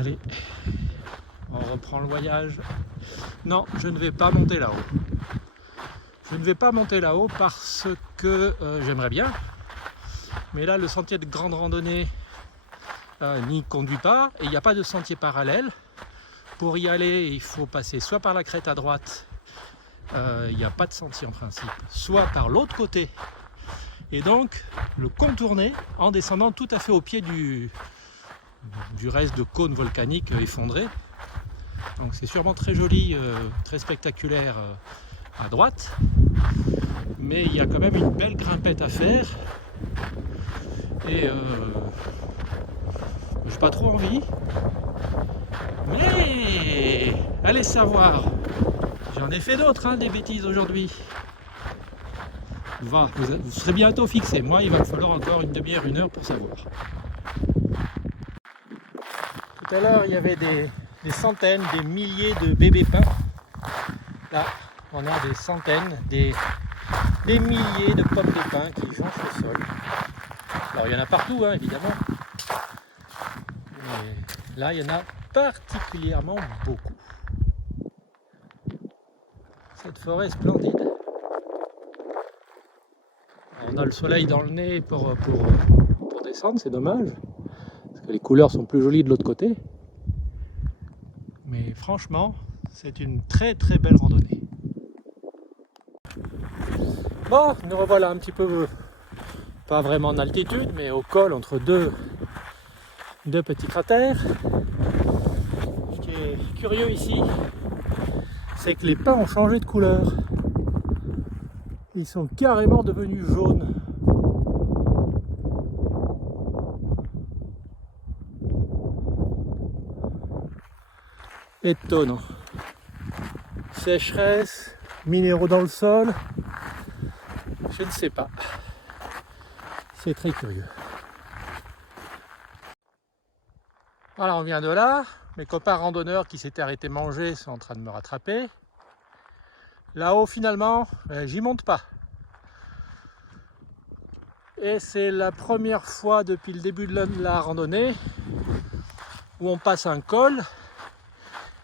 Allez, on reprend le voyage. Non, je ne vais pas monter là-haut. Je ne vais pas monter là-haut parce que j'aimerais bien, mais là le sentier de grande randonnée n'y conduit pas et il n'y a pas de sentier parallèle. Pour y aller, il faut passer soit par la crête à droite, il n'y a pas de sentier en principe, soit par l'autre côté et donc le contourner en descendant tout à fait au pied du reste de cône volcanique effondré. Donc c'est sûrement très joli, très spectaculaire à droite, mais il y a quand même une belle grimpette à faire et j'ai pas trop envie, mais allez savoir, j'en ai fait d'autres des bêtises aujourd'hui. Vous serez bientôt fixé, moi il va me falloir encore une demi-heure, une heure pour savoir. Tout à l'heure il y avait des centaines, des milliers de bébés pins. Là on a des centaines, des milliers de pommes de pin qui jonchent le sol. Alors il y en a partout, évidemment. Mais là, il y en a particulièrement beaucoup. Cette forêt est splendide. On a le soleil dans le nez pour descendre, c'est dommage. Parce que les couleurs sont plus jolies de l'autre côté. Mais franchement, c'est une très très belle randonnée. Bon, nous revoilà un petit peu, pas vraiment en altitude, mais au col entre deux petits cratères. Ce qui est curieux ici, c'est que les pins ont changé de couleur. Ils sont carrément devenus jaunes. Étonnant. Sécheresse, minéraux dans le sol. Je ne sais pas. C'est très curieux. Voilà, on vient de là. Mes copains randonneurs qui s'étaient arrêtés manger sont en train de me rattraper. Là-haut, finalement, j'y monte pas. Et c'est la première fois depuis le début de la randonnée où on passe un col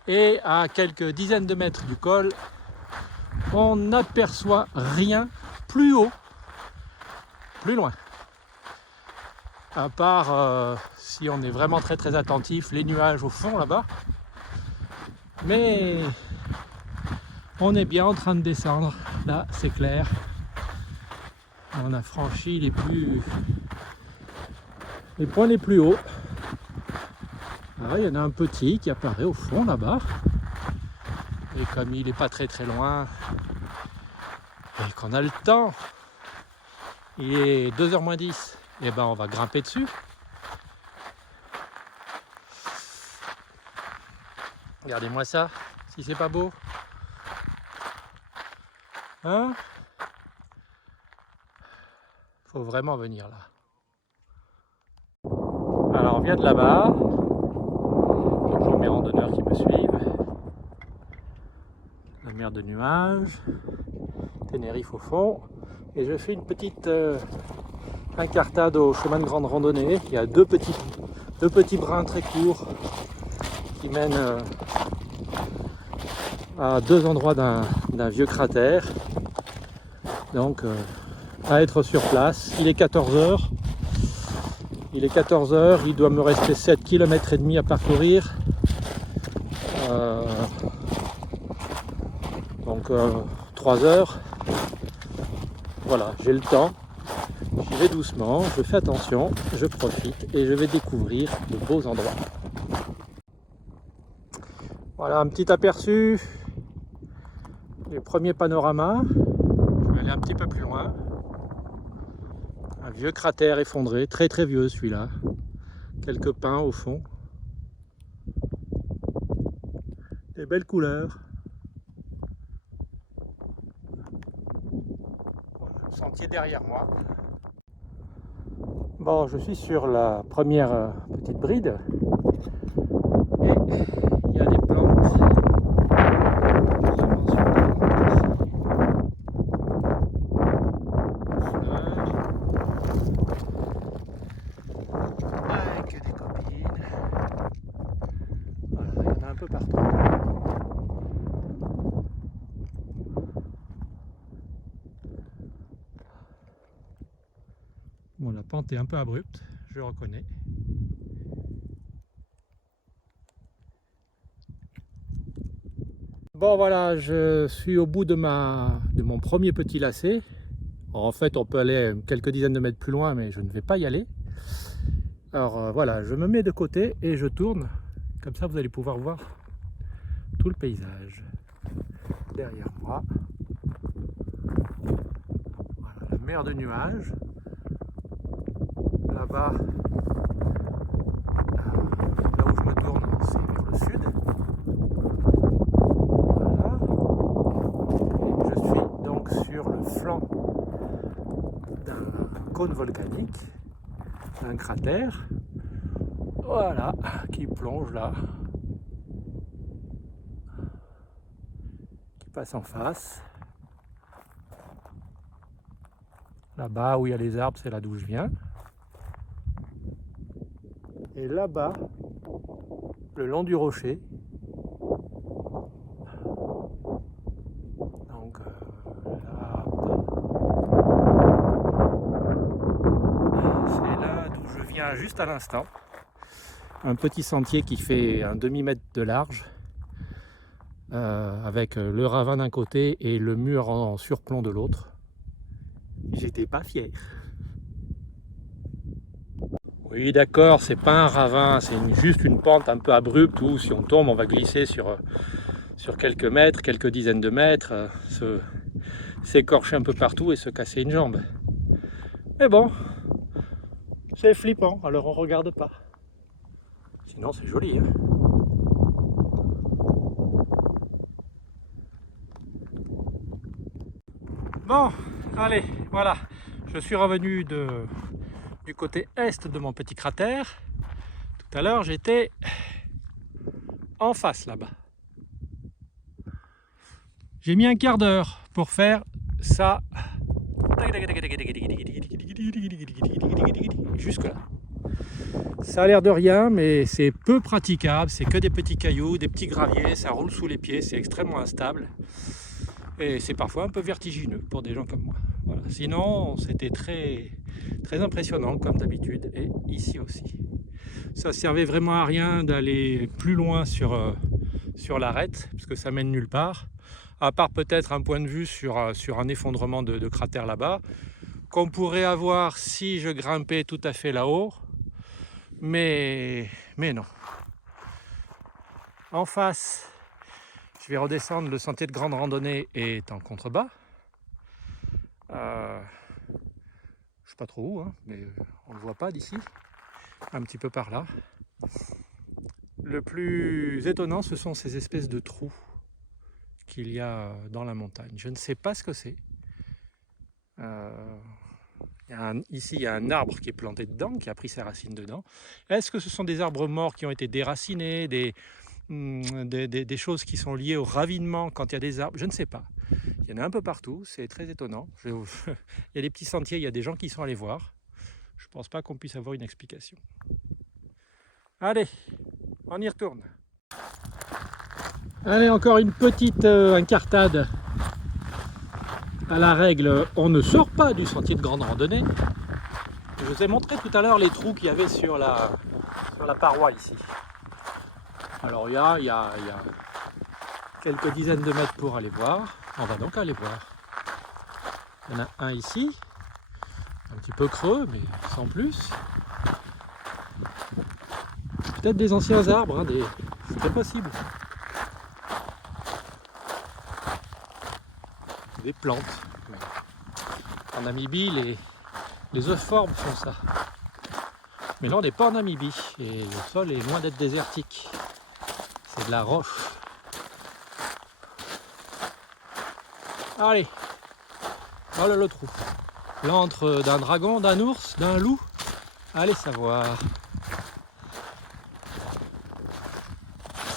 et à quelques dizaines de mètres du col, on n'aperçoit rien plus haut, plus loin. à part si on est vraiment très attentif, les nuages au fond là-bas. Mais on est bien en train de descendre, là c'est clair. On a franchi les points les plus hauts. Alors, il y en a un petit qui apparaît au fond là-bas. Et comme il n'est pas très loin, et qu'on a le temps, il est 2h moins 10, et ben on va grimper dessus. Regardez-moi ça, si c'est pas beau. Hein? Faut vraiment venir là. Alors on vient de là-bas. Bonjour mes randonneurs qui me suivent. La mer de nuages. Tenerife au fond. Et je fais une petite incartade au chemin de grande randonnée. Il y a deux petits brins très courts qui mènent à deux endroits d'un vieux cratère. Donc à être sur place. Il est 14h. Il doit me rester 7 km et demi à parcourir. Donc 3 heures. Voilà, j'ai le temps. J'y vais doucement, je fais attention, je profite et je vais découvrir de beaux endroits. Voilà un petit aperçu des premiers panoramas. Je vais aller un petit peu plus loin. Un vieux cratère effondré, très vieux celui-là. Quelques pins au fond. Des belles couleurs. Voilà, le sentier derrière moi. Bon, je suis sur la première petite bride. Et il y a des plantes. Avec des copines. Voilà, il y en a un peu partout. Bon, la pente est un peu abrupte, je reconnais. Bon voilà, je suis au bout de mon premier petit lacet. En fait, on peut aller quelques dizaines de mètres plus loin, mais je ne vais pas y aller. Alors voilà, je me mets de côté et je tourne. Comme ça, vous allez pouvoir voir tout le paysage derrière moi. Voilà, la mer de nuages. Là-bas, là où je me tourne, c'est vers le sud. Voilà. Et je suis donc sur le flanc d'un cône volcanique, d'un cratère. Voilà, qui plonge là, qui passe en face. Là-bas où il y a les arbres, c'est là d'où je viens. Et là-bas, le long du rocher, donc là, c'est là d'où je viens juste à l'instant. Un petit sentier qui fait un demi-mètre de large, avec le ravin d'un côté et le mur en surplomb de l'autre. J'étais pas fier. Oui d'accord, c'est pas un ravin, c'est juste une pente un peu abrupte où si on tombe on va glisser sur quelques mètres, quelques dizaines de mètres, s'écorcher un peu partout et se casser une jambe. Mais bon, c'est flippant, alors on regarde pas. Sinon c'est joli, hein. Bon, allez, voilà, je suis revenu du côté est de mon petit cratère. Tout à l'heure, j'étais en face là-bas. J'ai mis un quart d'heure pour faire ça. Jusque là. Ça a l'air de rien, mais c'est peu praticable. C'est que des petits cailloux, des petits graviers. Ça roule sous les pieds, c'est extrêmement instable. Et c'est parfois un peu vertigineux pour des gens comme moi. Voilà. Sinon, c'était très, très impressionnant comme d'habitude, et ici aussi. Ça servait vraiment à rien d'aller plus loin sur l'arête, parce que ça mène nulle part, à part peut-être un point de vue sur un effondrement de cratère là-bas, qu'on pourrait avoir si je grimpais tout à fait là-haut, mais non. En face, je vais redescendre, le sentier de grande randonnée est en contrebas. Je sais pas trop où, hein, mais on ne le voit pas d'ici, un petit peu par là. Le plus étonnant, ce sont ces espèces de trous qu'il y a dans la montagne. Je ne sais pas ce que c'est. Ici, il y a un arbre qui est planté dedans, qui a pris ses racines dedans. Est-ce que ce sont des arbres morts qui ont été déracinés, des choses qui sont liées au ravinement quand il y a des arbres? Je ne sais pas. Il y en a un peu partout, c'est très étonnant. Il y a des petits sentiers, il y a des gens qui sont allés voir. Je ne pense pas qu'on puisse avoir une explication. Allez, on y retourne. Allez, encore une petite incartade. À la règle, on ne sort pas du sentier de grande randonnée. Je vous ai montré tout à l'heure les trous qu'il y avait sur la paroi ici. Alors il y a quelques dizaines de mètres pour aller voir. On va donc aller voir. Il y en a un ici, un petit peu creux, mais sans plus. Peut-être des anciens arbres, hein, c'est très possible. Des plantes. En Namibie, les euphorbes font ça. Mais là, on n'est pas en Namibie et le sol est loin d'être désertique. C'est de la roche. Allez, voilà le trou. L'antre d'un dragon, d'un ours, d'un loup. Allez savoir.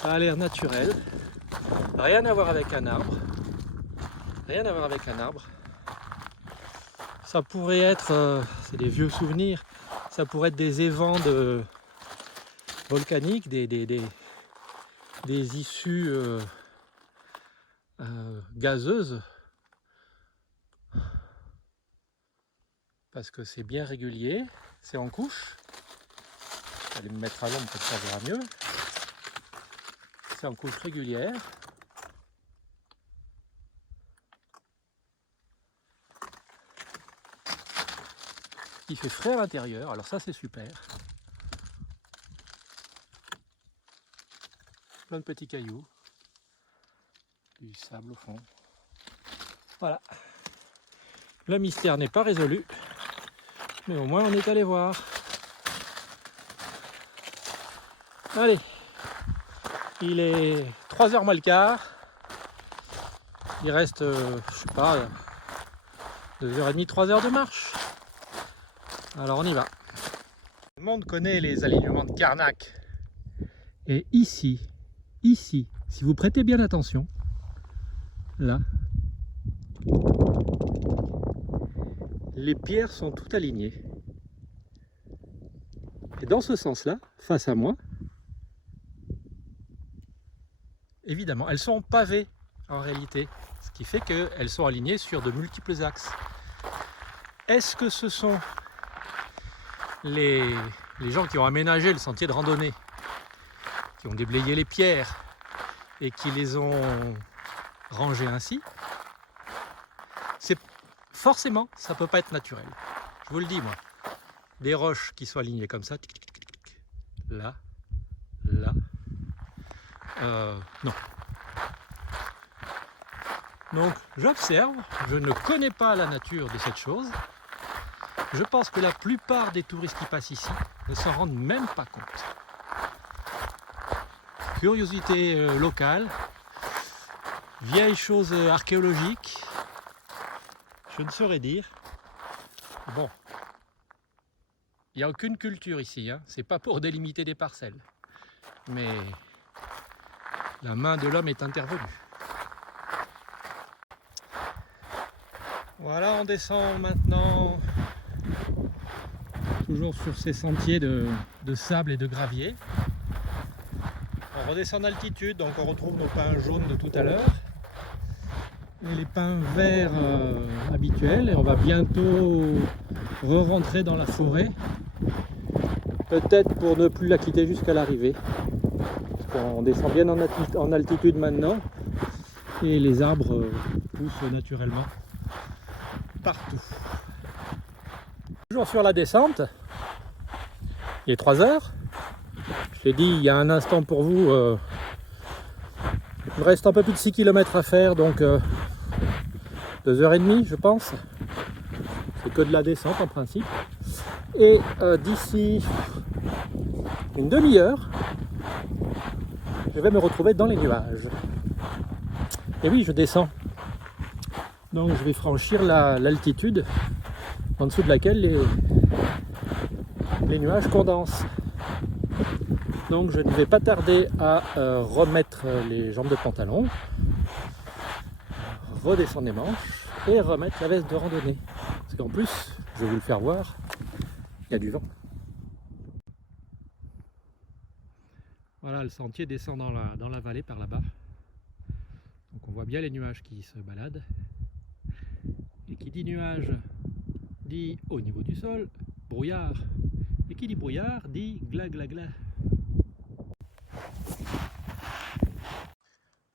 Ça a l'air naturel. Rien à voir avec un arbre. Rien à voir avec un arbre. Ça pourrait être, c'est des vieux souvenirs, ça pourrait être des évents volcaniques, des issues gazeuses. Parce que c'est bien régulier, c'est en couche. Je vais aller me mettre à l'ombre, peut-être ça verra mieux. C'est en couche régulière. Il fait frais à l'intérieur, alors ça c'est super. Plein de petits cailloux, du sable au fond. Voilà. Le mystère n'est pas résolu, mais au moins on est allé voir. Allez, il est 3h moins le quart. Il reste, je sais pas, 2h30, 3h de marche. Alors on y va. Tout le monde connaît les alignements de Karnak. Et ici, si vous prêtez bien attention, là, les pierres sont toutes alignées. Et dans ce sens-là, face à moi, évidemment, elles sont pavées en réalité, ce qui fait qu'elles sont alignées sur de multiples axes. Est-ce que ce sont les gens qui ont aménagé le sentier de randonnée, qui ont déblayé les pierres et qui les ont rangées ainsi? C'est forcément, ça peut pas être naturel. Je vous le dis moi. Des roches qui sont alignées comme ça, là, non. Donc j'observe, je ne connais pas la nature de cette chose. Je pense que la plupart des touristes qui passent ici ne s'en rendent même pas compte. Curiosité locale, vieille chose archéologique, je ne saurais dire. Bon, il n'y a aucune culture ici, hein. C'est pas pour délimiter des parcelles. Mais la main de l'homme est intervenue. Voilà, on descend maintenant toujours sur ces sentiers de sable et de gravier. On redescend d'altitude, donc on retrouve nos pins jaunes de tout à l'heure. et les pins verts habituels. Et on va bientôt re-rentrer dans la forêt. Peut-être pour ne plus la quitter jusqu'à l'arrivée. On descend bien en altitude maintenant. Et les arbres poussent naturellement partout. Toujours sur la descente. Il est 3 heures. Je l'ai dit il y a un instant pour vous. Il me reste un peu plus de 6 km à faire, donc 2h30 je pense. C'est que de la descente en principe. Et d'ici une demi-heure, je vais me retrouver dans les nuages. Et oui, je descends. Donc je vais franchir l'altitude en dessous de laquelle les nuages condensent. Donc je ne vais pas tarder à remettre les jambes de pantalon, redescendre les manches et remettre la veste de randonnée. Parce qu'en plus, je vais vous le faire voir, il y a du vent. Voilà, le sentier descend dans la vallée par là-bas. Donc on voit bien les nuages qui se baladent. Et qui dit nuage dit au niveau du sol, brouillard. Et qui dit brouillard dit gla gla gla.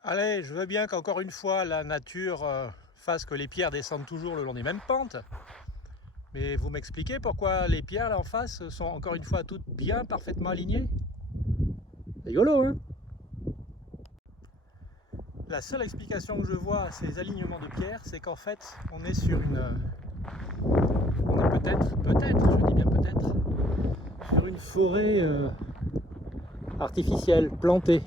Allez, je veux bien qu'encore une fois la nature fasse que les pierres descendent toujours le long des mêmes pentes. Mais vous m'expliquez pourquoi les pierres là en face sont encore une fois toutes bien parfaitement alignées? Rigolo, hein? La seule explication que je vois à ces alignements de pierres, c'est qu'en fait on est sur on est peut-être, je dis bien peut-être, sur une forêt artificielle, plantée.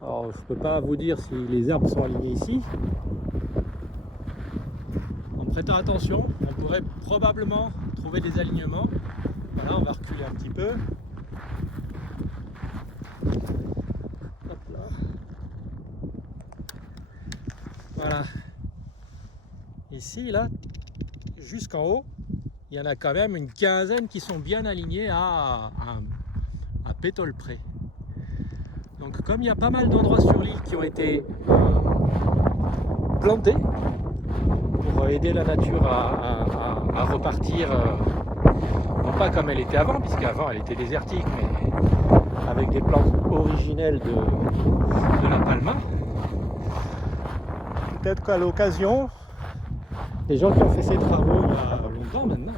Alors je ne peux pas vous dire si les arbres sont alignés ici. En prêtant attention, on pourrait probablement trouver des alignements. Voilà, on va reculer un petit peu. Hop là. Voilà. Ici, là, jusqu'en haut, il y en a quand même une quinzaine qui sont bien alignés à pétole près. Donc comme il y a pas mal d'endroits sur l'île qui ont été plantés pour aider la nature à repartir, non pas comme elle était avant, puisqu'avant elle était désertique, mais avec des plantes originelles de la palma. Peut-être qu'à l'occasion, les gens qui ont fait ces travaux il y a longtemps maintenant,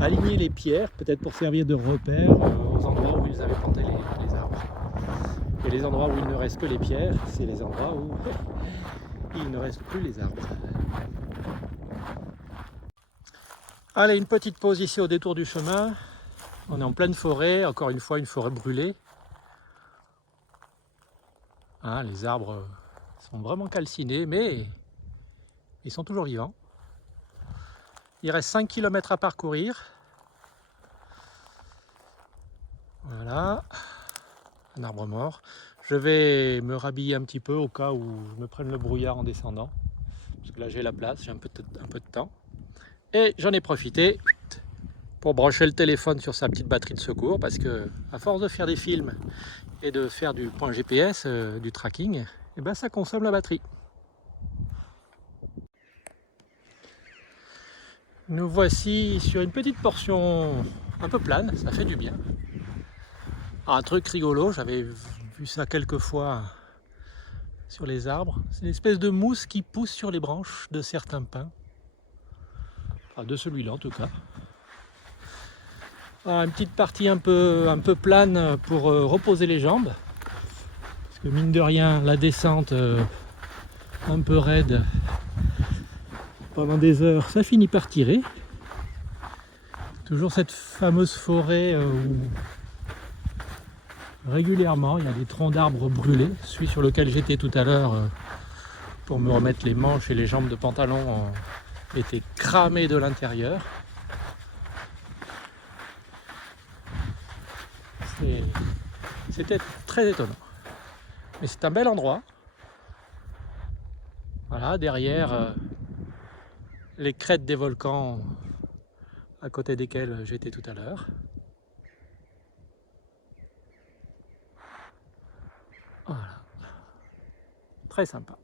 aligner les pierres, peut-être pour servir de repère aux endroits où ils avaient planté les arbres. Et les endroits où il ne reste que les pierres, c'est les endroits où il ne reste plus les arbres. Allez, une petite pause ici au détour du chemin. On est en pleine forêt, encore une fois une forêt brûlée. Hein, les arbres sont vraiment calcinés, mais ils sont toujours vivants. Il reste 5 km à parcourir. Voilà, un arbre mort. Je vais me rhabiller un petit peu au cas où je me prenne le brouillard en descendant. Parce que là j'ai la place, j'ai un peu de temps. Et j'en ai profité pour brancher le téléphone sur sa petite batterie de secours. Parce que à force de faire des films et de faire du point GPS, du tracking, et ben ça consomme la batterie. Nous voici sur une petite portion un peu plane, ça fait du bien. Un truc rigolo, j'avais vu ça quelques fois sur les arbres. C'est une espèce de mousse qui pousse sur les branches de certains pins. Enfin, de celui-là en tout cas. Voilà, une petite partie un peu plane pour reposer les jambes. Parce que mine de rien, la descente un peu raide pendant des heures, ça finit par tirer. Toujours cette fameuse forêt où régulièrement il y a des troncs d'arbres brûlés. Celui sur lequel j'étais tout à l'heure pour me remettre les manches et les jambes de pantalon était cramé de l'intérieur. C'était très étonnant. Mais c'est un bel endroit. Voilà, derrière les crêtes des volcans à côté desquels j'étais tout à l'heure. Voilà. Très sympa.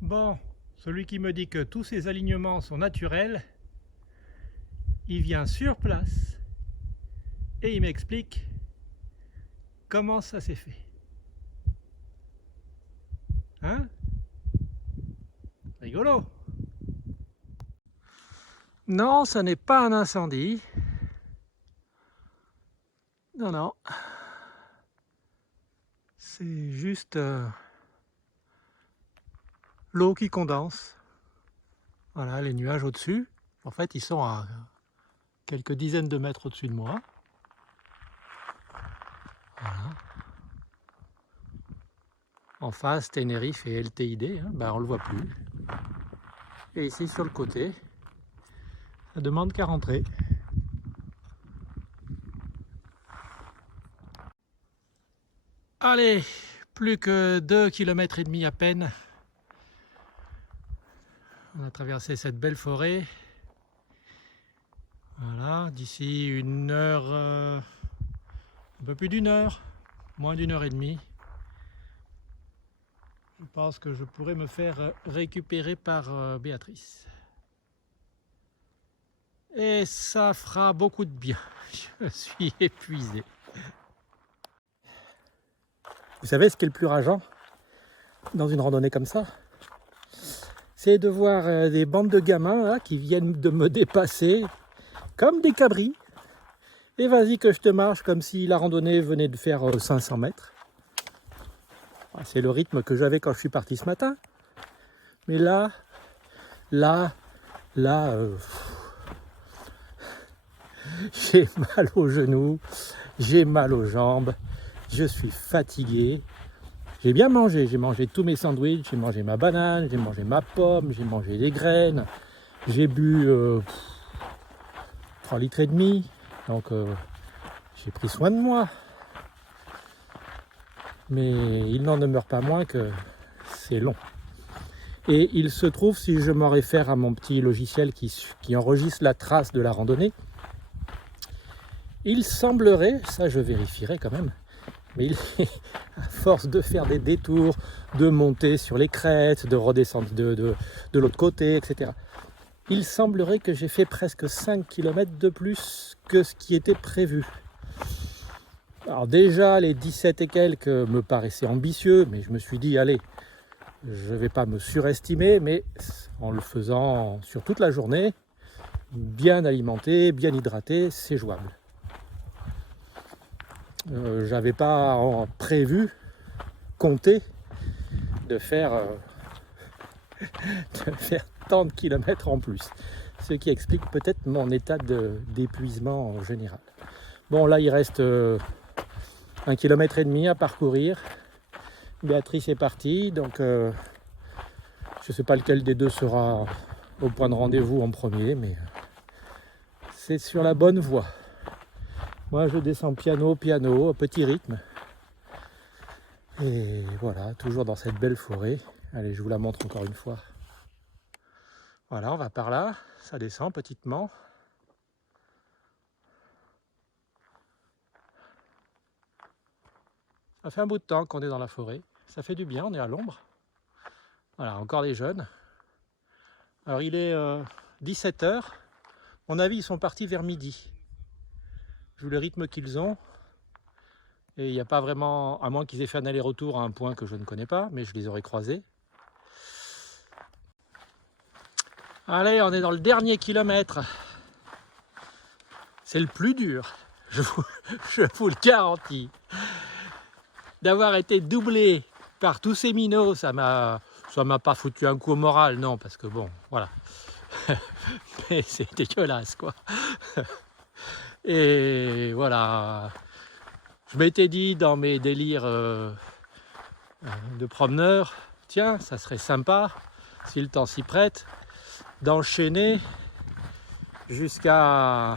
Bon, celui qui me dit que tous ces alignements sont naturels, il vient sur place et il m'explique comment ça s'est fait. Hein? Rigolo. Non, ça n'est pas un incendie. Non, non. C'est juste l'eau qui condense. Voilà, les nuages au-dessus. En fait, ils sont à quelques dizaines de mètres au-dessus de moi. Voilà. En face, Tenerife et LTID, hein, ben on ne le voit plus. Et ici, sur le côté, ça demande qu'à rentrer. Allez, plus que 2,5 km à peine. On a traversé cette belle forêt. Voilà, d'ici une heure, un peu plus d'une heure, moins d'une heure et demie. Je pense que je pourrais me faire récupérer par Béatrice. Et ça fera beaucoup de bien. Je suis épuisé. Vous savez ce qui est le plus rageant dans une randonnée comme ça? C'est de voir des bandes de gamins là, qui viennent de me dépasser comme des cabris. Et vas-y que je te marche comme si la randonnée venait de faire 500 mètres. C'est le rythme que j'avais quand je suis parti ce matin. Mais là, j'ai mal aux genoux, j'ai mal aux jambes, je suis fatigué. J'ai bien mangé, j'ai mangé tous mes sandwichs, j'ai mangé ma banane, j'ai mangé ma pomme, j'ai mangé des graines, j'ai bu 3 litres et demi, donc j'ai pris soin de moi. Mais il n'en demeure pas moins que c'est long. Et il se trouve, si je m'en réfère à mon petit logiciel qui enregistre la trace de la randonnée, il semblerait, ça je vérifierai quand même, mais à force de faire des détours, de monter sur les crêtes, de redescendre de l'autre côté, etc. Il semblerait que j'ai fait presque 5 km de plus que ce qui était prévu. Alors déjà, les 17 et quelques me paraissaient ambitieux, mais je me suis dit, allez, je ne vais pas me surestimer, mais en le faisant sur toute la journée, bien alimenté, bien hydraté, c'est jouable. J'avais pas prévu, compté, de faire tant de kilomètres en plus. Ce qui explique peut-être mon état d'épuisement en général. Bon, là, il reste 1,5 km à parcourir. Béatrice est partie, donc je ne sais pas lequel des deux sera au point de rendez-vous en premier, mais c'est sur la bonne voie. Moi, je descends piano, piano, à petit rythme. Et voilà, toujours dans cette belle forêt. Allez, je vous la montre encore une fois. Voilà, on va par là, ça descend petitement. Ça fait un bout de temps qu'on est dans la forêt. Ça fait du bien, on est à l'ombre. Voilà, encore des jeunes. Alors il est 17h. À mon avis, ils sont partis vers midi. Vu le rythme qu'ils ont. Et il n'y a pas vraiment, à moins qu'ils aient fait un aller-retour à un point que je ne connais pas, mais je les aurais croisés. Allez, on est dans le dernier kilomètre. C'est le plus dur, je vous le garantis. D'avoir été doublé par tous ces minots, ça m'a pas foutu un coup au moral, non, parce que bon, voilà. Mais c'est dégueulasse, quoi. Et voilà. Je m'étais dit dans mes délires de promeneur, tiens, ça serait sympa, si le temps s'y prête, d'enchaîner jusqu'en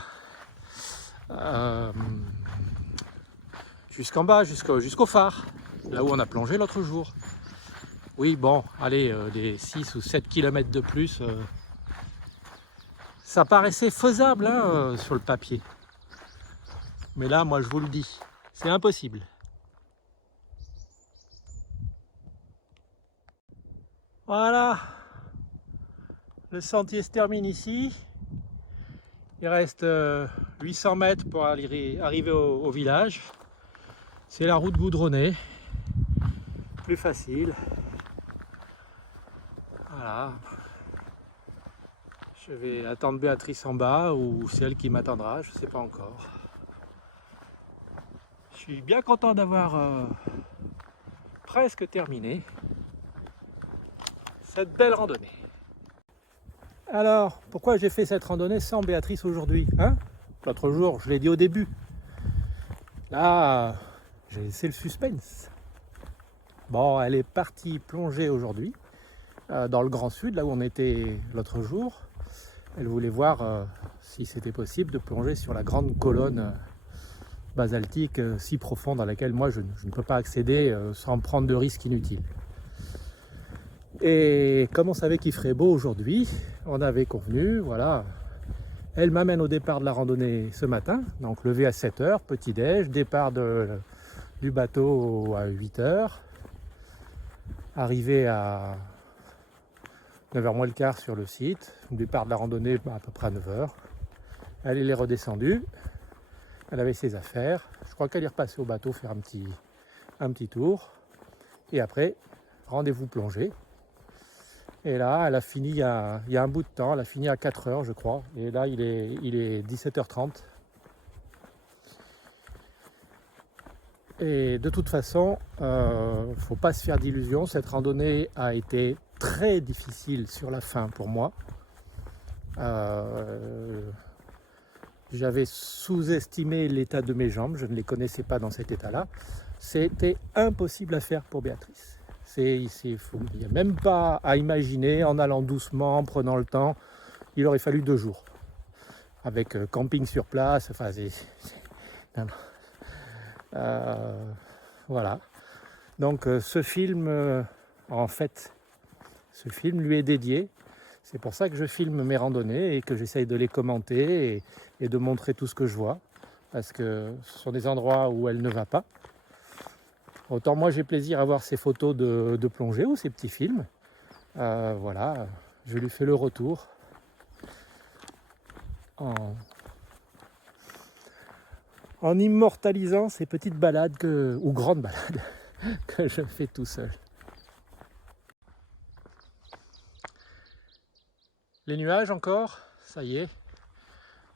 bas, jusqu'au phare, là où on a plongé l'autre jour. Oui, bon, allez, des 6 ou 7 km de plus, ça paraissait faisable hein, sur le papier. Mais là, moi, je vous le dis, c'est impossible. Voilà, le sentier se termine ici. Il reste 800 mètres pour arriver au village. C'est la route goudronnée, plus facile. Voilà. Je vais attendre Béatrice en bas ou celle qui m'attendra, je ne sais pas encore. Je suis bien content d'avoir presque terminé cette belle randonnée. Alors, pourquoi j'ai fait cette randonnée sans Béatrice aujourd'hui, hein? L'autre jour, je l'ai dit au début. Là, j'ai laissé le suspense. Bon, elle est partie plonger aujourd'hui dans le Grand Sud, là où on était l'autre jour. Elle voulait voir si c'était possible de plonger sur la grande colonne basaltique si profonde à laquelle moi je ne peux pas accéder sans prendre de risques inutiles. Et comme on savait qu'il ferait beau aujourd'hui, on avait convenu, voilà, elle m'amène au départ de la randonnée ce matin, donc levé à 7 h, petit-déj, départ du bateau à 8 h, arrivé à 9 h moins le quart sur le site, départ de la randonnée à peu près à 9 h. Elle est redescendue, elle avait ses affaires, je crois qu'elle est repassée au bateau faire un petit tour, et après, rendez-vous plongée. Et là, elle a fini il y a un bout de temps, elle a fini à 4 h je crois, et là il est 17 h 30. Et de toute façon, faut pas se faire d'illusions, cette randonnée a été très difficile sur la fin pour moi. J'avais sous-estimé l'état de mes jambes, je ne les connaissais pas dans cet état-là. C'était impossible à faire pour Béatrice. Il n'y a même pas à imaginer, en allant doucement, en prenant le temps. Il aurait fallu 2 jours. Avec camping sur place, enfin non, non. Voilà. Donc ce film, en fait, ce film lui est dédié. C'est pour ça que je filme mes randonnées et que j'essaye de les commenter et de montrer tout ce que je vois. Parce que ce sont des endroits où elle ne va pas. Autant moi j'ai plaisir à voir ces photos de plongée ou ces petits films. Voilà, je lui fais le retour en immortalisant ces petites balades ou grandes balades que je fais tout seul. Les nuages encore, ça y est,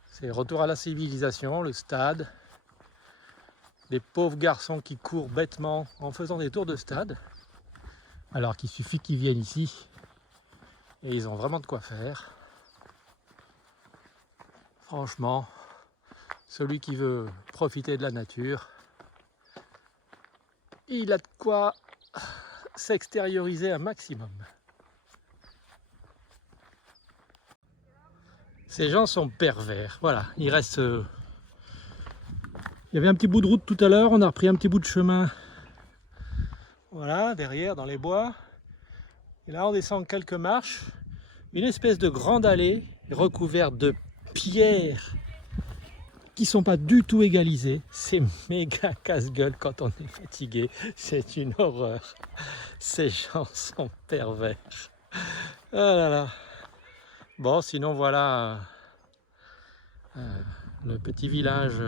c'est retour à la civilisation, le stade. Les pauvres garçons qui courent bêtement en faisant des tours de stade, alors qu'il suffit qu'ils viennent ici et ils ont vraiment de quoi faire. Franchement, celui qui veut profiter de la nature, il a de quoi s'extérioriser un maximum. Ces gens sont pervers, voilà, il reste... Il y avait un petit bout de route tout à l'heure, on a repris un petit bout de chemin, voilà, derrière, dans les bois. Et là, on descend quelques marches, une espèce de grande allée recouverte de pierres qui sont pas du tout égalisées. C'est méga casse-gueule quand on est fatigué, c'est une horreur. Ces gens sont pervers. Oh là là. Bon, sinon voilà le petit village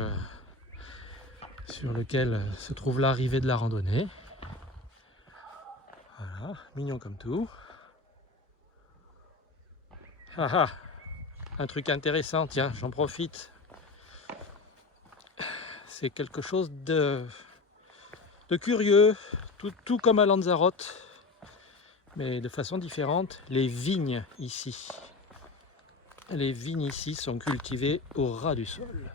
sur lequel se trouve l'arrivée de la randonnée. Voilà, mignon comme tout. Ah ah, un truc intéressant, tiens, j'en profite. C'est quelque chose de curieux, tout comme à Lanzarote, mais de façon différente. Les vignes ici. Les vignes ici sont cultivées au ras du sol.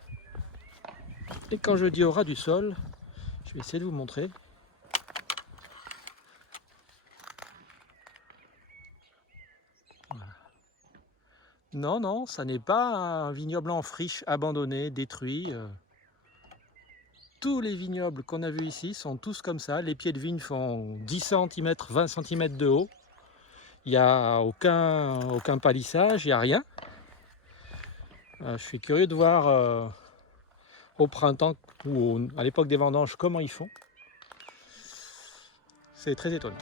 Et quand je dis au ras du sol, je vais essayer de vous montrer. Voilà. Non, non, ça n'est pas un vignoble en friche, abandonné, détruit. Tous les vignobles qu'on a vus ici sont tous comme ça. Les pieds de vigne font 10 cm, 20 cm de haut. Il n'y a aucun palissage, il n'y a rien. Je suis curieux de voir au printemps ou à l'époque des vendanges, comment ils font. C'est très étonnant.